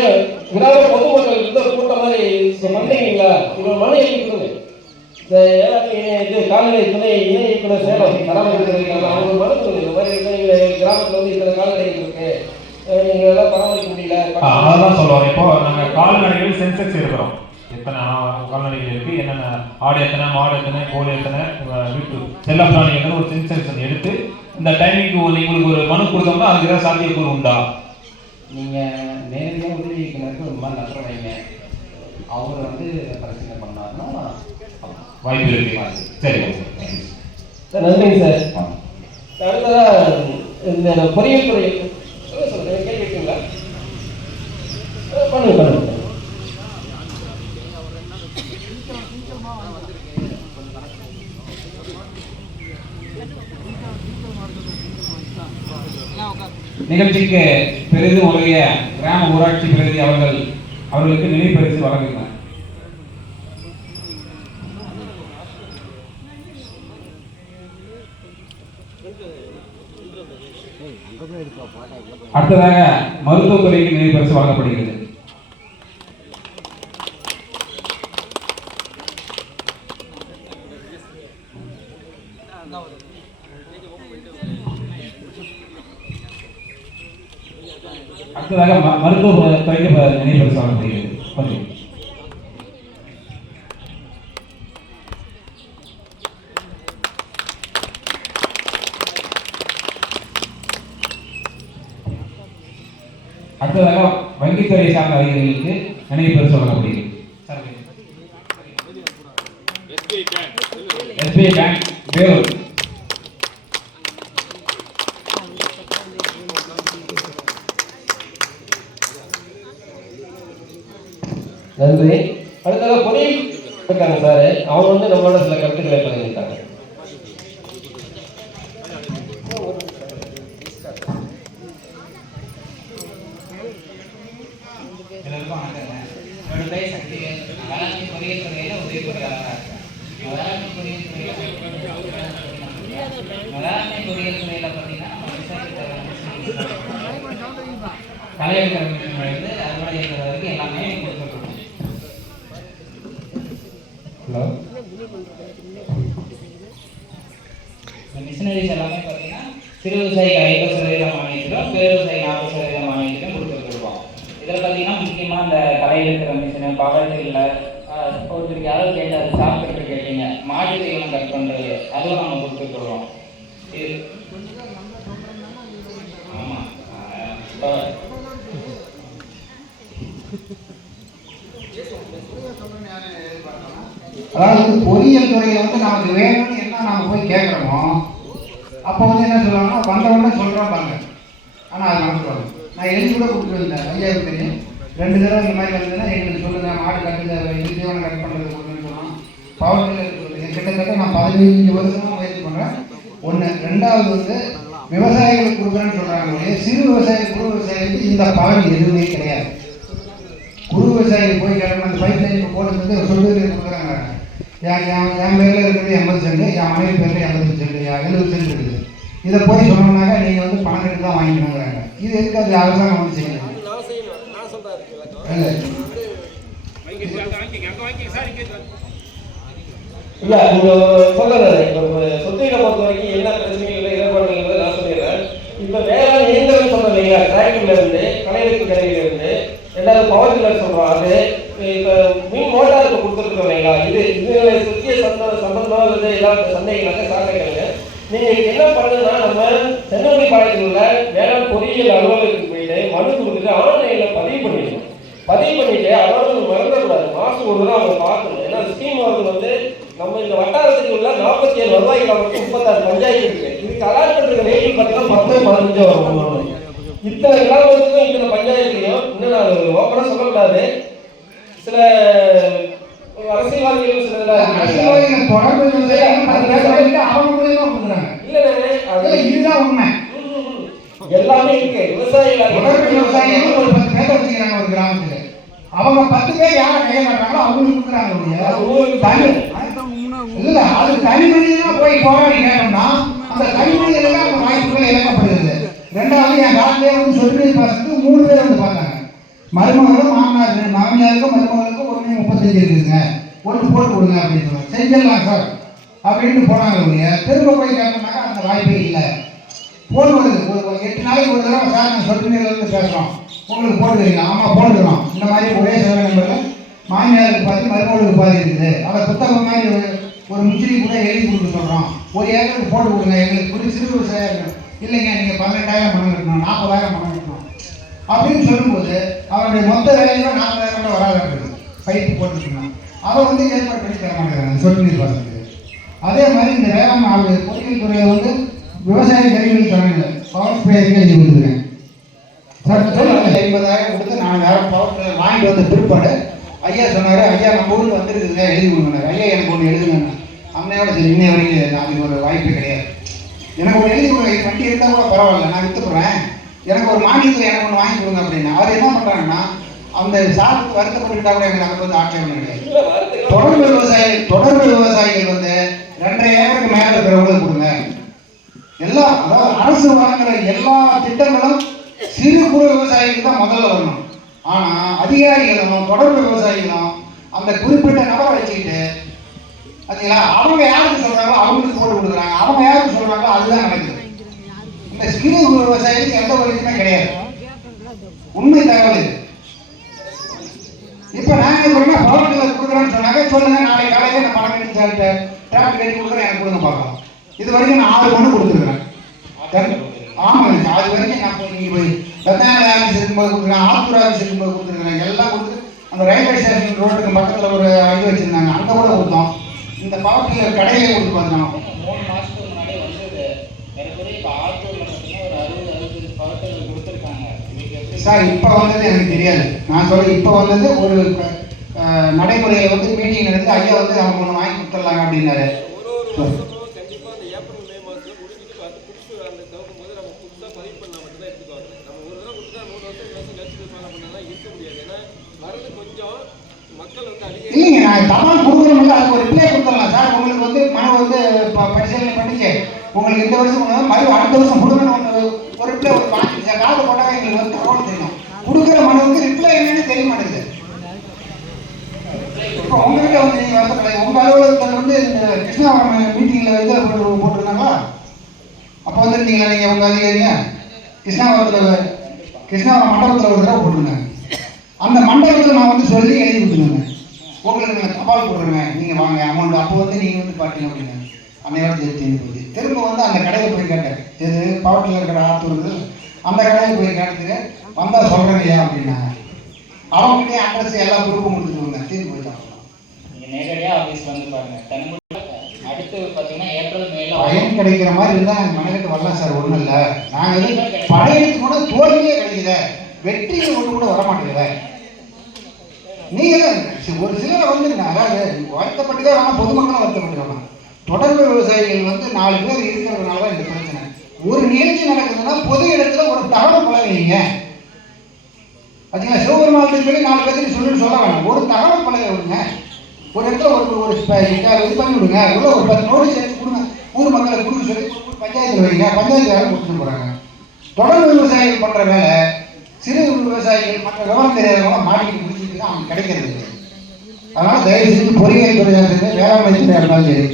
கிராம பொதுமக்கள் இருந்த கூட்டம் மாதிரி பண்ணீங்களா? இவ்வளோ மனு எழுதிக்கிறது இது கால்நடை துணை இணை இயக்குனர் சேலம் பராமரிக்கிறது அவங்க மனு கொடுங்க. இந்த மாதிரி கிராமத்தில் வந்து இத்தனை கால்நடைகள் இருக்கு, நீங்க எல்லாம் பராமரிக்க முடியல. அதான் சொல்லுவாங்க. இப்போ நாங்கள் கால்நடைகள் சென்செக்ஸ் எடுக்கிறோம். எத்தனை கால்நடைகள் இருக்கு, என்னென்ன ஆடு எத்தனை, மாடு எத்தனை, கோழி எத்தனை, வீட்டு செல்ல பிராணி எத்தனை, ஒரு சென்செக்ஸ் எடுத்து இந்த டைமிங்க்கு உங்களுக்கு ஒரு மனு கொடுத்தோம்னா அதுக்கு ஏதாவது சாத்தியக்கூறு உண்டா? நீங்கள் நேரடியாக உதவி இயக்குனருக்கு ஒரு மாதிரி லெட்டர் வைங்க, அவர் வந்து பரிசீலனை பண்ணாருன்னா வாய்ப்பு இருக்கு. சரி, சார் நன்றிங்க சார். அடுத்ததாக இந்த பொறியியல் துறை சொல்லுங்கள், கேள்வி கேட்குங்களா? பண்ணுங்க. நிகழ்ச்சிக்கு பெரிதும் உதவிய கிராம ஊராட்சி பிரதிநிதி அவர்களுக்கு நினைவு பரிசு வழங்குகிறார். அடுத்ததாக மருத்துவத்துறைக்கு நினைவு பரிசு வழங்கப்படுகிறது. அடுத்ததாக மருத்துவத்துறைக்கு நினைவு பரிசு வழங்கப்படுகிறது. அடுத்ததாக வங்கித்துறை சார்ந்த அதிகாரிகளுக்கு நினைவு பரிசு வழங்கப்படுகிறது. SBI bank Vellore. நன்றி. அடுத்ததாக பொறியியல் இருக்காங்க சார், அவங்க வந்து நம்மளோட சில கருத்துக்களை பதிவிட்டாங்க. என்னோட பேர் சக்திவேல். வேளாண்மை பொறியியல் துறையில் உதவி பொறியாளராக இருக்கேன். வேளாண்மை பொறியியல் துறையில் பார்த்தீங்கன்னா களை எடுக்கிற மிஷின் வந்து அறுவடை இருக்கிற வரைக்கும் எல்லாமே கொடுத்துருக்கோம். ஹலோ, இந்த மிஷினரிஸ் எல்லாமே பார்த்தீங்கன்னா சிறு விவசாயிக்கு 50% மானியத்திலும், பெரு விவசாயி 40% மானியத்திலும் கொடுத்துருக்கோம். இதில் பார்த்தீங்கன்னா முக்கியமாக இந்த களை எடுக்கிற மிஷினு, பவர் டில்லர், ஒருத்தருக்கு யாராவது கேட்டால் சாப்பிட்டு கேட்டீங்க, மாட்டு தீவனம் கட் பண்ணுறது, அதுவும் நம்ம கொடுத்துருக்கோம். ஆமாம். அதாவது பொறியியல் துறையில் வந்து நமக்கு வேணும்னு என்ன நாம போய் கேட்குறோமோ அப்போ வந்து என்ன சொல்லுவாங்கன்னா வந்தவொடனே சொல்கிறோம் பாருங்க. ஆனால் அது நடத்துவாங்க. நான் எழுதி கூட கொடுத்துருந்தேன், ஐயாவுக்கு தெரியும். 2 தடவை இந்த மாதிரி வந்ததுன்னா எங்களுக்கு சொல்லுங்கள், மாடு கட்டுது, இது தீவனம் கட் பண்ணுறது கொடுக்குன்னு சொன்னோம். பவர் டில்லர் சொல்லுங்க. கிட்டத்தட்ட நான் 15 வருஷமாக முயற்சி பண்ணுறேன். ஒன்று. 2வது வந்து விவசாயிகளுக்கு கொடுக்குறேன்னு சொல்கிறாங்க. சிறு விவசாயி, குறு விவசாயிகளுக்கு இந்த பலன் எதுவுமே கிடையாது. குறு விவசாயிகள் போய் கேட்கணும். அந்த பைப் லைன் போட்டு சொல்லுறது கொடுக்குறாங்க. என் பேரில் இருக்கிறது 80 சென்ட், என் மனைவி பேரில் 80 சென்ட், 70 சென்ட் இருக்குது. இதை போய் சொன்னோம்னாக்கா நீங்கள் வந்து பணம் கட்டி தான் வாங்கிக்கணுங்கிறாங்க. இது எதுக்கு அது அரசாங்கம் வந்து செய்யணும்? இல்ல நீங்க சொல்லுறது சொத்துக்களை பொறுத்த வரைக்கும் என்ன பிரச்சனைகள் இடர்பாடுகள் நான் சொல்லிடுறேன். இப்ப வேளாண் இயந்திரம் சொல்றோம் இல்லையா, டிராக்டர்ல இருந்து, கலையெடுப்பு கருவியில இருந்து, 2வது பவர் டில்லர் சொல்றோம். அது இப்ப மின் மோட்டாருக்கு கொடுத்துருக்கோம் இல்லைங்களா, இதுகளை சுற்றிய சம்பந்தமாக இருந்து ஏதாவது சந்தேகங்களாக சாட்டைகளுங்க. நீங்க என்ன பண்ணுங்கன்னா, நம்ம தென்னமணி பாளையத்தில் உள்ள வேளாண் பொறியியல் அலுவலகத்துக்கு போயிட்டு மனு கொடுத்துட்டு ஆன்லைன்ல பதிவு பண்ணிடணும். பதிவு பண்ணிட்டு அவர்கள் மறந்துடக்கூடாது. மாசம் ஒரு தடவை அவங்க பார்க்கணும். ஏன்னா ஸ்கீம் அவர்கள் வந்து நம்ம இந்த வட்டாரத்துக்கு உள்ள 47 வருவாய் கிராமத்துக்கு 36 பஞ்சாயத்து இருக்கு. இதுக்கு அலாட் பண்ற வெயிட் பார்த்தீங்கன்னா 10-15 வரும். இத்தனை கிராமத்துக்கும் இத்தனை பஞ்சாயத்துலையும் இன்னும் நான் ஓப்பனா சொல்லக்கூடாது. சில அரசியல்வாதிகள் சில தொடர்பு அவங்க மூலியமா கொடுக்குறாங்க. இல்ல இதுதான் உண்மை. எல்லாமே இருக்கு. விவசாயிகள் ஒரு 10 பேர் வச்சுக்கிறாங்க ஒரு கிராமத்துல. அவங்க 10 பேர் யாரை கைய மாட்டாங்களோ அவங்களுக்கு கொடுக்குறாங்க. இல்ல அது தனி மனிதனா போய் போராடி கேட்டோம்னா அந்த கைமொழிகளுக்கு அந்த வாய்ப்புகள் இழக்கப்படுகிறது. ரெண்டாவது என் காலத்திலே வந்து சொட்டுநீர் பாசனத்துக்கு 3 பேர் வந்து பார்த்தாங்க. மருமகளும் மாமியாருக்கும் மருமகளுக்கும் 1:35 இருக்குதுங்க, ஒன்று போட்டு கொடுங்க அப்படின்னு சொல்லுவாங்க. செஞ்சிடலாம் சார் அப்படின்னு போனாங்க. திரும்ப போய் கேட்டோம்னாக்கா அந்த வாய்ப்பே இல்லை. போன் வருது, ஒரு 8 நாளைக்கு ஒரு தடவை சார் நான் சொட்டுநீர்லேருந்து பேசுகிறோம், உங்களுக்கு போட்டுக்கிறீங்க? ஆமாம் போட்டுக்கிறோம். இந்த மாதிரி ஒரே சேவை நம்பரில் மாமியாருக்கு பாதி மருமகளுக்கு பாதி இருக்குது. அதை புத்தகம் மாதிரி ஒரு முச்சிரி கூட எழுதி கொடுக்க சொல்கிறோம். 1 ஏக்கருக்கு போட்டு கொடுங்க, எங்களுக்கு புரிய சிறு விவசாயம் இல்லைங்க, நீங்கள் 12,000 பணம் கட்டணும், 40,000 பணம் கட்டணும் அப்படின்னு சொல்லும்போது அவருடைய மொத்த வேலையில் 40,000 கூட வராது இருக்குது. பைப்பு போட்டுருக்கணும், அதை வந்து ஏற்பாடு பண்ணி தர மாட்டேங்கிறாங்க சொட்டுநீர் பாசனத்துக்கு. அதே மாதிரி இந்த வேளாண் பொறியியல் துறையை வந்து விவசாய கருவிகள் தராங்க, பவர் ஸ்ப்ரேயருக்கு எழுதி கொடுத்துருக்கேன் சார். 50,000 கொடுத்து நான் வேற பவர் ஸ்ப்ரேயர் வாங்கிட்டு வந்த பிற்பாடு ஐயா சொன்னார், ஐயா நம்ம ஊருக்கு வந்துருக்குங்க எழுதி கொடுங்க. ஐயா எனக்கு ஒன்று எழுதுங்க. அம்மையோட சரி இன்னை வரைக்கும் அதுக்கு ஒரு வாய்ப்பே கிடையாது. எனக்கு ஒரு எழுதி கொடுங்க, வண்டி இருந்தால் கூட பரவாயில்ல, நான் விற்றுப்படுறேன், எனக்கு ஒரு மானியத்தில் எனக்கு ஒன்று வாங்கி கொடுங்க அப்படின்னு. அவர் என்ன பண்ணுறாங்கன்னா அந்த சாருக்கு வருத்தப்பட்டுக்கிட்டா கூட எனக்கு அதை வந்து ஆட்சேபம் கிடையாது. தொடர்பு விவசாயிகள் வந்து 2.5 ஏக்கருக்கு மேலே இருக்கிறவங்களுக்கு கொடுங்க. எல்லா அதாவது அரசு வழங்குற எல்லா திட்டங்களும் சிறு குறு விவசாயிகளுக்கு தான் முதல்ல வரணும். ஆனால் அதிகாரிகளும் தொடர்பு விவசாயிகளும் அந்த குறிப்பிட்ட நபரை வச்சுக்கிட்டு பார்த்தீங்களா, அவங்க யாருக்கு சொல்கிறாங்களோ அவங்களுக்கு போட்டு கொடுக்குறாங்க, அவங்க யாருக்கு சொல்கிறாங்களோ அதுதான் நடக்குது. இந்த சிறு விவசாயிகளுக்கு எந்த ஒரு இதுவுமே கிடையாது. உண்மை தகவல் இது. இப்போ நாங்கள் சொல்லுங்கள் பவர் டில்லர் கொடுக்குறேன்னு சொன்னாங்க, சொல்லுங்கள் நாளைக்கு காலையில் நான் பணம் கட்டி டிராக்டர் கட்டி கொடுக்குறேன், எனக்கு கொடுங்க பார்க்கலாம். இது வரைக்கும் நான் 6 மணி கொடுத்துருக்குறேன். ஆமாங்க, அது வரைக்கும் நான் போய் நீங்கள் போய் வெத்தான ஆஃபீஸ் இருக்கும்போது கொடுத்துருக்கேன், ஆத்தூர் ஆஃபீஸ் இருக்கும்போது கொடுத்துருக்குறேன், எல்லாம் கொடுத்து அந்த ரயில்வே ஸ்டேஷன் ரோட்டுக்கு பக்கத்தில் ஒரு இது வச்சுருந்தாங்க, அங்கே கூட கொடுத்தோம். இந்த பவர் டில்லர் கடையிலே கொடுத்து பார்த்தோம். 3 மாதத்துக்கு முன்னாடி வந்து எனக்கு இப்போ ஆத்தூரில் பார்த்தீங்கன்னா ஒரு 60-65 பவர் டில்லர் கொடுத்துருக்காங்க. சார் இப்போ வந்தது எனக்கு தெரியாது. நான் சொல்ல இப்போ வந்தது ஒரு நடைமுறையில் வந்து மீட்டிங் நடந்து ஐயா வந்து அவங்க ஒன்று வாங்கி கொடுத்துடலாங்க அப்படின்னாரு. இல்லைங்க, நான் தபால் கொடுக்குறோம்ல அதுக்கு ஒரு ரிப்ளை கொடுத்துடலாம் சார். உங்களுக்கு வந்து மனு வந்து பரிசீலனை பண்ணிச்சு உங்களுக்கு இந்த வருஷம் மறு அடுத்த வருஷம் கொடுக்கணும் ஒரு ரிப்ளை ஒரு வாங்கி சார். காது போட்டால் எங்களுக்கு வந்து தகவல் தெரியும். கொடுக்குற மனுவுக்கு ரிப்ளை என்னன்னு தெரிய மாட்டேங்குது. இப்போ உங்ககிட்ட வந்து நீங்கள் வந்து உங்கள் அலுவலகத்தில் வந்து இந்த கிருஷ்ணாவரம் மீட்டிங்கில் இதில் போட்டிருந்தாங்களா? அப்போ வந்துருந்தீங்களா நீங்கள் உங்கள் அதிகாரிங்க? கிருஷ்ணாவரம் மண்டபத்தில் ஒரு தடவை போட்டிருந்தாங்க. அந்த மண்டபத்தில் நான் வந்து சொல்லி எழுதி கொடுத்துருந்தேன், உங்களுக்கு நான் தபால் போடுறேங்க, நீங்கள் வாங்க அமௌண்ட். அப்போ வந்து நீங்கள் வந்து பார்த்தீங்க அப்படின்னா அன்னையோட தெரிஞ்சு போச்சு. திரும்ப வந்து அந்த கடையில் போய் கேட்டேன், இது பவர் டில்லர் கடை ஆத்தூர், அந்த கடையில் போய் கேட்டதுக்கு வந்தால் சொல்கிறேங்க அப்படின்னாங்க. அவங்ககிட்டே அட்ரஸ் எல்லா பொறுப்பும் கொடுத்துருவாங்க. திரும்பி போயிட்டாங்க. நீங்கள் நேரடியாக ஆஃபீஸ் வந்து பாருங்கள். அடுத்து பார்த்தீங்கன்னா ஏப்ரல் மேல பயன் கிடைக்கிற மாதிரி இருந்தால் நாங்கள் மனதிட்டு வரலாம் சார். ஒன்றும் இல்லை, நாங்கள் எதுவும் படையெடுத்து கூட தோல்வியே கிடைக்கல, வெற்றிகள் ஒன்று கூட வரமாட்டேங்குது. நீங்கள் ஒரு சிலரை வந்துருங்க, அதாவது வருத்தப்பட்டுதான் வேணாம், பொதுமக்களும் வருத்தப்பட்டு வேணாம். தொடர்பு விவசாயிகள் வந்து 4 பேர் இருக்கிறதுனால தான் இந்த பிரச்சனை. ஒரு நிகழ்ச்சி நடக்குதுன்னா பொது இடத்துல ஒரு தகவல் பழகுவீங்க. பார்த்தீங்களா, சிவபெருமாள் சொல்லி 4 பேருக்கு சொல்லுன்னு சொல்ல வேணாம், ஒரு தகவல் பழக விடுங்க. ஒரு இடத்துல ஒரு இது பண்ணி விடுங்க, உள்ள ஒரு 10 நோட்டீஸ் எடுத்து கொடுங்க, ஊர் மக்களை கொடுக்க சொல்லி பஞ்சாயத்தில் வைங்க, பஞ்சாயத்து வேலை கொடுத்துட்டு போகிறாங்க. தொடர்பு விவசாயிகள் பண்ணுற வேலை சிறு விவசாயிகள் மற்ற விவரம் தெரியாதவங்க மாட்டிட்டு முடிச்சுட்டு தான் அவங்க கிடைக்கிறது. அதனால் தயவு செஞ்சு பொறியியல் துறையாக இருந்து வேளாண்மை துறையாக இருந்தாலும் சரி,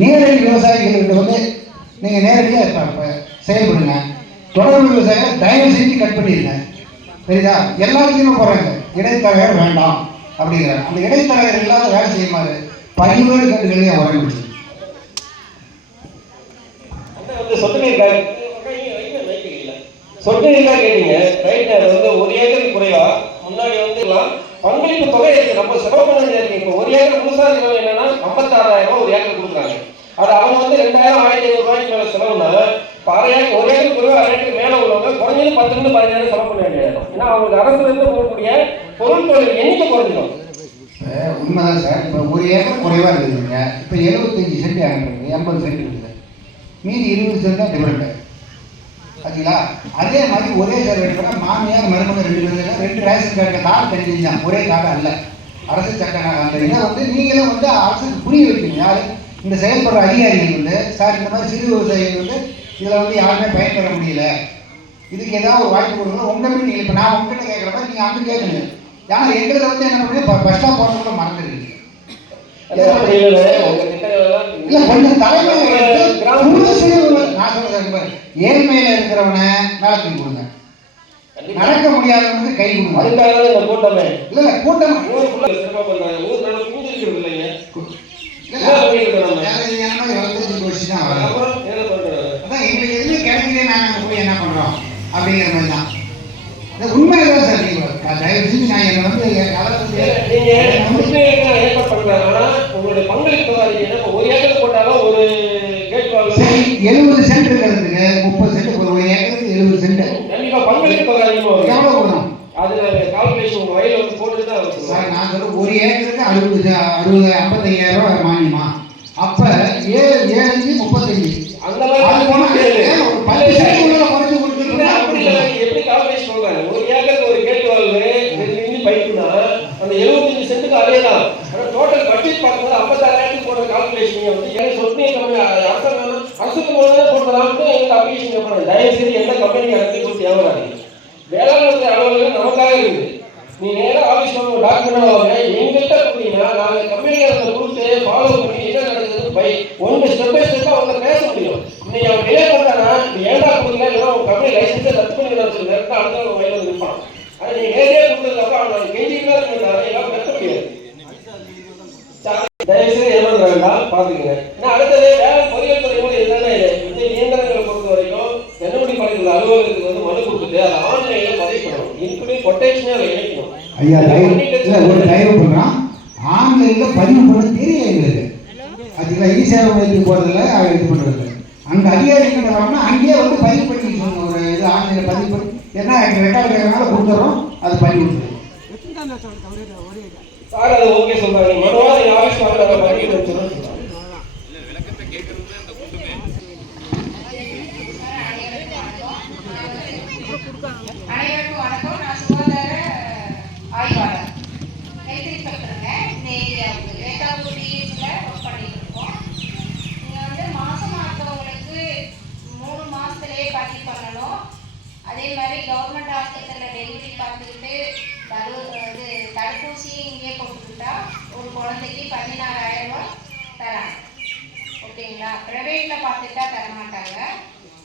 நேரடி விவசாயிகள்கிட்ட வந்து நீங்கள் நேரடியாக செயல்படுங்க. தொடர்பு விவசாயிகள் தயவு செஞ்சு கட் பண்ணிடுங்க. சரிதா? எல்லாத்தையுமே போகிறாங்க, இடைத்தரகர் வேண்டாம் அப்படிங்கிறாங்க. அந்த இடைத்தரகர் இல்லாத வேலை செய்யுமாறு 17 கட்டுகளையும் உரையாடுச்சு. சொட்டுநீர் கேட்டீங்க, ரைட். அது வந்து 1 ஏக்கருக்கு குறைவா முன்னாடி வந்து பங்களிப்பு தொகை இருக்கு, நம்ம செலவு பண்ண வேண்டியது. இப்போ 1 ஏக்கர் முழுசாக செலவு என்னன்னா 56,000 ஒரு ஏக்கர் கொடுக்குறாங்க. அது அவங்க வந்து 2,000 1,500 ரூபாய்க்கு மேலே செலவுனா 1 ஏக்கர் குறைவா 1 ஏக்கர் மேலே உள்ளவங்க குறைஞ்சது 10-15,000 செலவு பண்ண வேண்டியது. ஏன்னா அவங்களுக்கு அரசுல இருந்து போகக்கூடிய பொருட்கள் எண்ணிக்கை குறைஞ்சிடும். உண்மைதான் சார். இப்போ 1 ஏக்கர் குறைவா இருக்குதுங்க. இப்போ 75 சென்ட் ஆகிருக்கு, 80 சென்ட் இருக்குது, மீதி 20 சென்ட் தான் டிஃபரெண்ட். பார்த்தீங்களா? அதே மாதிரி ஒரே சார் எடுக்கணும், மாமியார் மருமகன் 2 பேர் 2 ரேஷன் கார்டு கார்டு தனி தான், ஒரே கார்டு அல்ல. அரசு சட்ட அந்த இதை வந்து நீங்களும் வந்து அரசுக்கு புரிய வைக்கணும். யார் இந்த செயல்படுற அதிகாரிகள் வந்து சார் இந்த மாதிரி சிறு விவசாயிகள் வந்து இதில் வந்து யாருமே பயன்பெற முடியல, இதுக்கு ஏதாவது ஒரு வாய்ப்பு கொடுக்கணும். உங்கள் மீட்டிங் இப்போ நான் உங்ககிட்ட கேட்குற மாதிரி நீங்கள் அங்கே கேட்கணும். ஏன்னா எங்களை வந்து என்ன பண்ணுறது ஃபஸ்ட்டாக போகிறது கூட மறந்துருக்கு. இல்லை கொஞ்சம் தலைமை நான் சொல்கிறேன், ஏழ்மையில் இருக்கிறவனை மேலே தூக்கி கொடுங்க, நடக்க முடியாதவனுக்கு கை கொடுங்க. அதுக்காக இந்த கூட்டமே இல்லை இல்லை கூட்டம் சிறப்பாக பண்ணுறாங்க. ஊர் நல்லா பூஞ்சிருக்கிறது இல்லைங்க. அதான் எங்களுக்கு எதுவுமே கிடைக்கல, நாங்கள் போய் என்ன பண்ணுறோம் அப்படிங்கிற மாதிரி தான். உண்மைதான் சார். நீங்கள் தயவு செஞ்சு நான் என்னை வந்து நீங்கள் ஏற்பாடு பண்ணுறாங்க. ஆனால் உங்களுடைய பங்களிப்பு ஒரு ஏக்கர் போட்டாலும் ஒரு கேட் சரி 70 சென்ட் இருக்கிறதுக்கு 30 சென்ட், ஒரு ஏக்கருக்கு 70 சென்ட் கண்டிப்பாக பங்களிப்பு தொகை அதிகமாக வரும். எவ்வளோ வரும்? அது நாங்கள் கால்குலேஷன் உங்கள் வயலில் வந்து போட்டுட்டு தான் வரும் சார். நான் சொல்ல ஒரு ஏக்கருக்கு 55,000 ரூபா மானியமா? அப்போ 7 35 அந்த மாதிரி ஒரு 10 சென்ட் உள்ள குறைச்சி கொடுத்துருக்கோம். அப்படி இல்லை, எப்படி கால்குலேஷன் சொல்கிறாங்க? ஒரு ஏக்கருக்கு ஒரு கேட் வால்வு பைப்புனா அந்த 75 சென்ட்டுக்கு அதே தான். ஆனால் டோட்டல் பட்ஜெட் பார்க்கும்போது 56,000 போடுற கால்குலேஷன் வந்து எனக்கு சொன்னே கம்மி. அரசுக்கு மூலம் கொடுக்கலாம்னு எங்களுக்கு அப்ளிகேஷன் கேட்பாங்க. தயவுசெய்து எந்த கம்பெனிக்கு அரசு கொடுத்து தேவைறாங்க. வேளாண் அலுவலகம் நமக்காக இருக்குது. நீ நேராக ஆஃபீஸ் வந்து டாக்குமெண்ட் வாங்க, எங்கள்கிட்ட கொடுத்தீங்கன்னா நாங்கள் கம்பெனிகளை கொடுத்து ஃபாலோ பண்ணி என்ன நடக்குதுன்னு ஒன்று ஸ்டெப் பை ஸ்டெப்பாக அவங்க பேச முடியும். இன்னைக்கு அவன் டிலே பண்ணுறான்னா நீ ஏண்டா கொடுக்கல, இல்லைன்னா உங்கள் கம்பெனி லைசன்ஸை ரத்து பண்ணி சொல்லி நேரத்தை அடுத்த அவங்க வயலில் வந்து நிற்பான். ஆனால் நீங்கள் நேரடியாக கொடுத்ததுக்கப்புறம் அவங்க கெஞ்சிக்கலாம் இருக்கிறாங்க, எல்லாம் பெற்ற முடியாது. தயவுசெய்து ஏமாற்ற வேண்டாம், பார்த்துக்கிறேன். ஏன்னா அடுத்தது வேலை பொறியியல் துறை கூட என்னென்ன இந்த இயந்திரங்களை பொறுத்த வரைக்கும் கண்டுபிடி பணிகள் அலுவலகத்துக்கு வந்து மனு கொடுத்துட்டு அதை ஆன்லைனில் பதிவு பண்ணணும். இன்க்ளூடிங் கொட்டேஷனே அதை இணைக்கணும். ஐயா ஒரு தயவு பண்ணுறான், ஆன்லைனில் பதிவு பண்ண தெரியல எங்களுக்கு. அதுக்கு ஈஸியாக மையத்துக்கு போகிறதில்ல, இது பண்ணுறது. அங்கே அதிகாரிகிட்ட வரணும்னா அங்கேயே வந்து பதிவு பண்ணி சொல்லணும். ஒரு இது ஆன்லைனில் பதிவு பண்ணி, ஏன்னா ரெக்கார்டு கேட்கறதுனால கொடுத்துட்றோம், அது பண்ணி கொடுத்துருவோம். சார் அது ஓகே சொல்றாங்க. மனோவாத ஆஃபீஸ் வாங்க பண்ணி கொடுத்துருவோம். அனைவருக்கும் வணக்கம். நான் சுகாதார ஆய்வாளர், ஹெல்த் இன்ஸ்பெக்டருங்க. இந்த ஏரியாவுக்கு ஏட்டாவூர் டிஎஸ்ல ஒர்க் பண்ணிட்டு இருக்கோம். நீங்கள் வந்து மாசமாக இருக்கவங்களுக்கு 3 மாதத்துலேயே பதிவு பண்ணணும். அதே மாதிரி கவர்மெண்ட் ஹாஸ்பிட்டலில் டெலிவரி பார்த்துக்கிட்டு தடுப்பூசி இங்கே போட்டுக்கிட்டா ஒரு குழந்தைக்கு 16,000 ரூபா தராங்க. ஓகேங்களா? ப்ரைவேட்டில் பார்த்துக்கிட்டா தரமாட்டாங்க.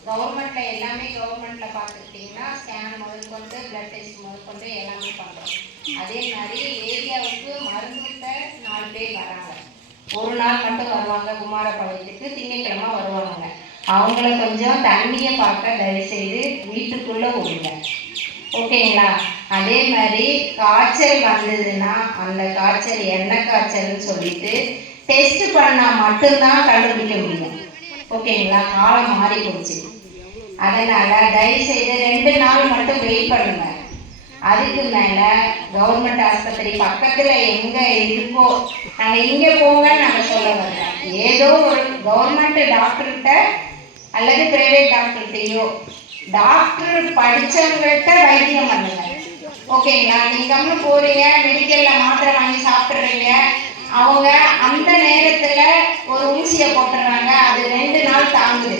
கவர்மெண்ட்டில் எல்லாமே கவர்மெண்ட்டில் பார்த்துக்கிட்டிங்கன்னா ஸ்கேன் முதற்கொண்டு பிளட் டெஸ்ட் முதற்கொண்டு எல்லாமே பண்ணுறோம். அதே மாதிரி ஏரியாவுக்கு மருந்துகிட்ட 4 பேர் வராங்க. ஒரு நாள் மட்டும் வருவாங்க குமாரபாளையத்துக்கு, திங்கட்கிழமை வருவாங்க. அவங்கள கொஞ்சம் தண்ணியை பார்க்க தயவுசெய்து வீட்டுக்குள்ளே விடுங்க. ஓகேங்களா? அதே மாதிரி காய்ச்சல் வந்ததுன்னா அந்த காய்ச்சல் என்ன காய்ச்சல்னு சொல்லிட்டு டெஸ்ட் பண்ணால் மட்டும்தான் கண்டுபிடிக்க முடியும். ஓகேங்களா? காலம் மாறி போச்சு. அதனால் தயவுசெய்து 2 நாள் மட்டும் வெயிட் பண்ணுங்க. அதுக்கு மேலே கவர்மெண்ட் ஆஸ்பத்திரி பக்கத்தில் எங்கே இருக்கோ நாங்கள் இங்கே போங்கன்னு நாங்கள் சொல்ல வரேன். ஏதோ ஒரு கவர்மெண்ட் டாக்டர்கிட்ட அல்லது பிரைவேட் டாக்டர்கிட்டையோ டாக்டர் படித்தவங்கள்ட்ட வைத்தியம் பண்ணுங்க. ஓகேங்களா? நீங்கள் போகிறீங்க, மெடிக்கலில் மாத்திரை வாங்கி சாப்பிட்றீங்க, அவங்க அந்த நேரத்தில் ஒரு ஊசியை போட்டுடுறாங்க, அது 2 நாள் தாங்குது.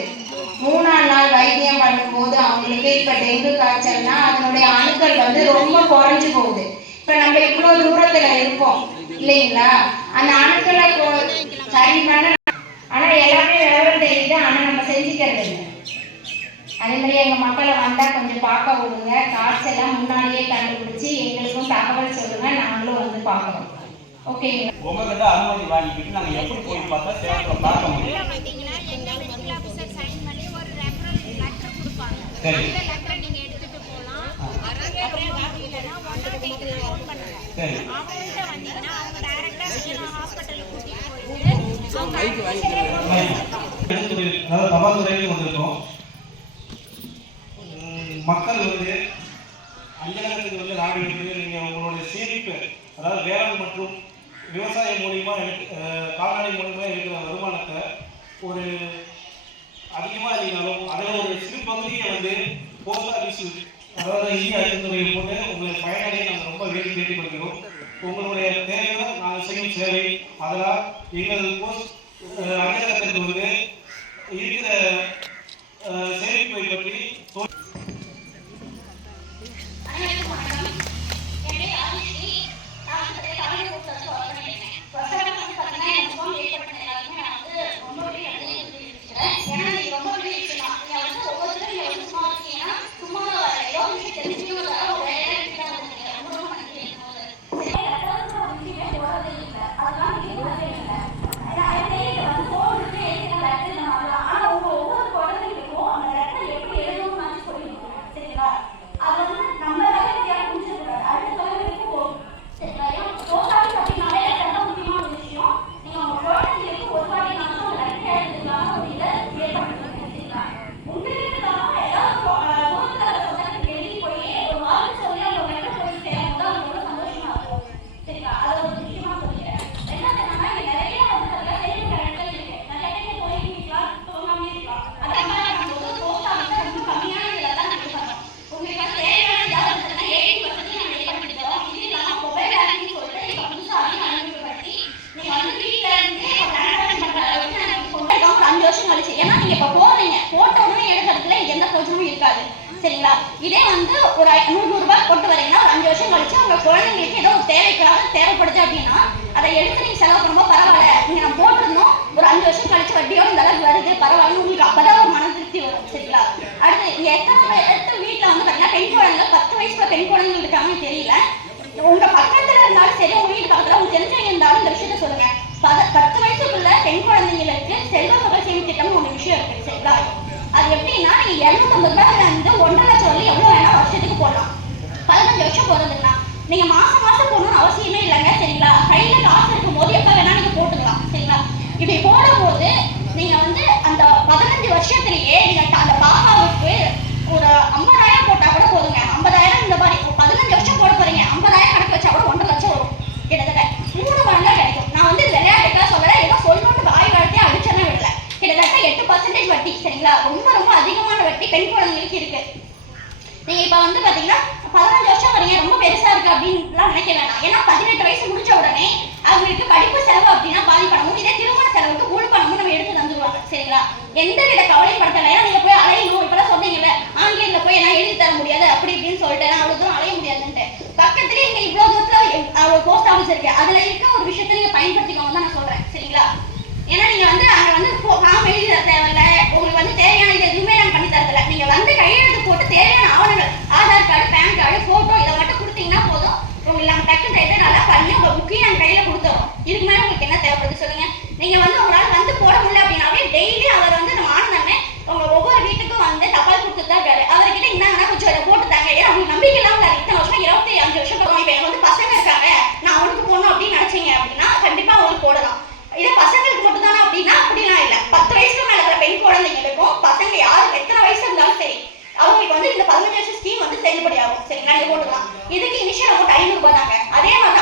3ஆம் நாள் வைத்தியம் பண்ணும்போது அவங்களுக்கு இப்போ டெங்கு காய்ச்சல்னா அதனுடைய அணுக்கள் வந்து ரொம்ப குறைஞ்சி போகுது. இப்போ நம்ம இவ்வளோ தூரத்தில் இருப்போம் இல்லைங்களா? அந்த அணுக்களை சரி பண்ண ஆனால் எல்லாமே விவரம் தெரியுது, ஆனால் நம்ம செஞ்சுக்கிறது இல்லை. அதே மாதிரி எங்கள் மக்களை வந்தால் கொஞ்சம் பார்க்க விடுங்க. காய்ச்சலாம் முன்னாடியே கண்டுபிடிச்சி எங்களுக்கும் தகவல் சொல்லுங்கள், நாங்களும் வந்து பார்க்குறோம். ஓகேங்களா? உங்ககிட்ட அனுமதி வாங்கிக்கிட்டு நாங்கள் எப்படி போய் பார்த்தா சேலத்தில் பார்க்க முடியும்? சரி அதாவது தபால்துறையில் வந்திருக்கோம். மக்கள் வந்து அஞ்சலகத்துக்கு வந்து நாடு எடுத்து நீங்கள் உங்களுடைய சேமிப்பு, அதாவது வேளாண் மற்றும் விவசாயம் மூலிமா கால்நடை மூலிமா இருக்கிற வருமானத்தை ஒரு அதிகமாக இல்லைனாலும் அதில் ஒரு சிறு பகுதியை வந்து போஸ்ட் ஆஃபீஸ், அதாவது இந்திய அஞ்சல்துறையில் போட்டு உங்களை பயனடைய நாங்கள் ரொம்ப கேட்டுக்கொள்கிறோம். உங்களுடைய தேவைகள் நாங்கள் செய்யும் சேவை, அதனால் எங்கள் அஞ்சலகத்திற்கு வந்து இருக்கிற சேமிப்பை பற்றி ஏன்னா நீங்க இப்ப போறீங்க போட்ட உடனே எடுக்கிறதுல எந்த பிரச்சனையும் இருக்காது சரிங்களா. இதே வந்து ஒரு 100 ரூபாய் போட்டு வரீங்கன்னா ஒரு 5 வருஷம் கழிச்சு உங்க குழந்தைங்களுக்கு ஏதோ தேவைப்படுது அப்படின்னா அதை எடுத்து நீங்க செலவு பண்ணும்போது பரவாயில்ல, நீங்க நம்ம போட்டிருந்தோம் ஒரு 5 வருஷம் கழிச்சு வட்டியோட இந்த அளவுக்கு வருது பரவாயில்ல, உங்களுக்கு அப்பதான் ஒரு மன திருப்தி வரும் சரிங்களா. அடுத்து எத்தனை வீட்டுல வந்து பாத்தீங்கன்னா பெண் குழந்தைங்க 10 வயசுல பெண் குழந்தைங்க இருக்காங்கன்னு தெரியல. உங்க பக்கத்துல இருந்தாலும் சரி, உங்க வீட்டு பக்கத்துல உங்களுக்கு தெரிஞ்சவங்க இருந்தாலும் இந்த விஷயத்த சொல்லுங்க. 10 வயசுக்குள்ள பெண் குழந்தைங்களுக்கு செல்வ மகள் சேமி திட்டம் ஒரு விஷயம் இருக்கு சரிங்களா. அது எப்படின்னா நீங்க 250 ரூபாயில இருந்து 1.5 லட்சம் வரைக்கும் எவ்வளவு வேணா வருஷத்துக்கு போடலாம். 15 வருஷம் போறதுன்னா நீங்க மாசம் போடணும்னு அவசியமே இல்லைங்க சரிங்களா. கையில காசு இருக்கும் போது எப்ப வேணா நீங்க போட்டுக்கலாம் சரிங்களா. இப்படி போடும்போது நீங்க வந்து அந்த 15 வருஷத்துலயே நீங்க அந்த பாப்பாவுக்கு ஒரு 50,000 போட்டா கூட போதுங்க. 50,000 இந்த மாதிரி 15 வருஷம் போட போறீங்க, 50,000 கணக்கு வச்சா கூட 1.5 லட்சம் வரும். கிட்டத்தட்ட 3 மடங்கா கிடைக்கும். நான் வந்து விளையாட்டுக்காக சொல்லல, ஏதோ சொல்லணும்னு வாய் வார்த்தையே அடிச்சேன்னா விடல. கிட்டத்தட்ட 8% வட்டி சரிங்களா. ரொம்ப ரொம்ப அதிகமான வட்டி பெண் குழந்தைங்களுக்கு இருக்கு. நீங்க இப்ப வந்து பாத்தீங்கன்னா 15 வருஷம் வரீங்க, ரொம்ப பெருசா இருக்கு அப்படின்லாம் நினைக்க வேணாம். ஏன்னா 18 வயசு முடிச்ச உடனே அவங்களுக்கு படிப்பு செலவு அப்படின்னா பாதி பணமும், இதே திருமண செலவுக்கு முழு பணமும் நம்ம எடுத்து தந்துருவாங்க சரிங்களா. எந்த வித கவலைப்படுத்தல. ஏன்னா நீங்க போய் அலையணும், இப்பதான் சொன்னீங்கல்ல ஆன்லைன்ல போய் நான் எழுதி தர முடியாது அப்படி இப்படின்னு சொல்லிட்டு அவ்வளவு தூரம் அலைய முடியாதுன்ட்டு. பக்கத்துலயே இங்க இவ்வளவு தூரத்துல போஸ்ட் ஆஃபீஸ் இருக்கு, அதுல இருக்க ஒரு விஷயத்த நீங்க பயன்படுத்திக்கோங்க தான் நான் சொல்றேன் சரிங்களா. ஏன்னா நீங்க வந்து அங்க வந்து ஃபார்ம் எழுதி தர தேவையில்ல, உங்களுக்கு வந்து தேவையான இது எதுவுமே நாங்க பண்ணி தரதில்ல. நீங்க வந்து கையெழுத்து போட்டு தேவையான ஆவணங்கள் Aadhaar card, PAN card, photo இதை மட்டும் கொடுத்தீங்கன்னா போதும். உங்களுக்கு நாங்க டக்கு டைட்டு நல்லா பண்ணி உங்க புக்கையும் நாங்க கையில கொடுத்துறோம். இதுக்கு மேல உங்களுக்கு என்ன தேவைப்படுது சொல்லுங்க. நீங்க வந்து உங்களால வந்து போட முடியல அப்படின்னாவே டெய்லி அவர் வந்து நம்ம ஆனந்தமே உங்க ஒவ்வொரு வீட்டுக்கும் வந்து தபால் கொடுத்துட்டு தான் இருக்காரு. அவர்கிட்ட என்னங்கன்னா கொஞ்சம் இதை போட்டு தாங்க. ஏன்னா உங்களுக்கு நம்பிக்கை இல்லாம இத்தனை வருஷம் 25 வருஷம் போடுவோம். இப்ப எனக்கு வந்து பசங்க இருக்காங்க, நான் அவனுக்கு போடணும் அப்படின்னு நினைச்சீங்க அப்படின்னா கண்டிப்பா அவங்களுக்கு போடலாம். இதே பசங்களுக்கு மட்டும் தானே அப்படின்னா அப்படிலாம் இல்லை. 10 வயசுக்கு மேல இருக்கிற பெண் குழந்தைங்களுக்கும் பசங்க யாரு எத்தனை வயசு இருந்தாலும் சரி அவங்களுக்கு வந்து இந்த 15 வருஷம் ஸ்கீம் வந்து செயல்படி ஆகும் சரிங்களா. நீங்க போட்டுக்கலாம். இதுக்கு இனிஷியல் அமௌண்ட் 500 ரூபாய் தாங்க. அதே மாதிரி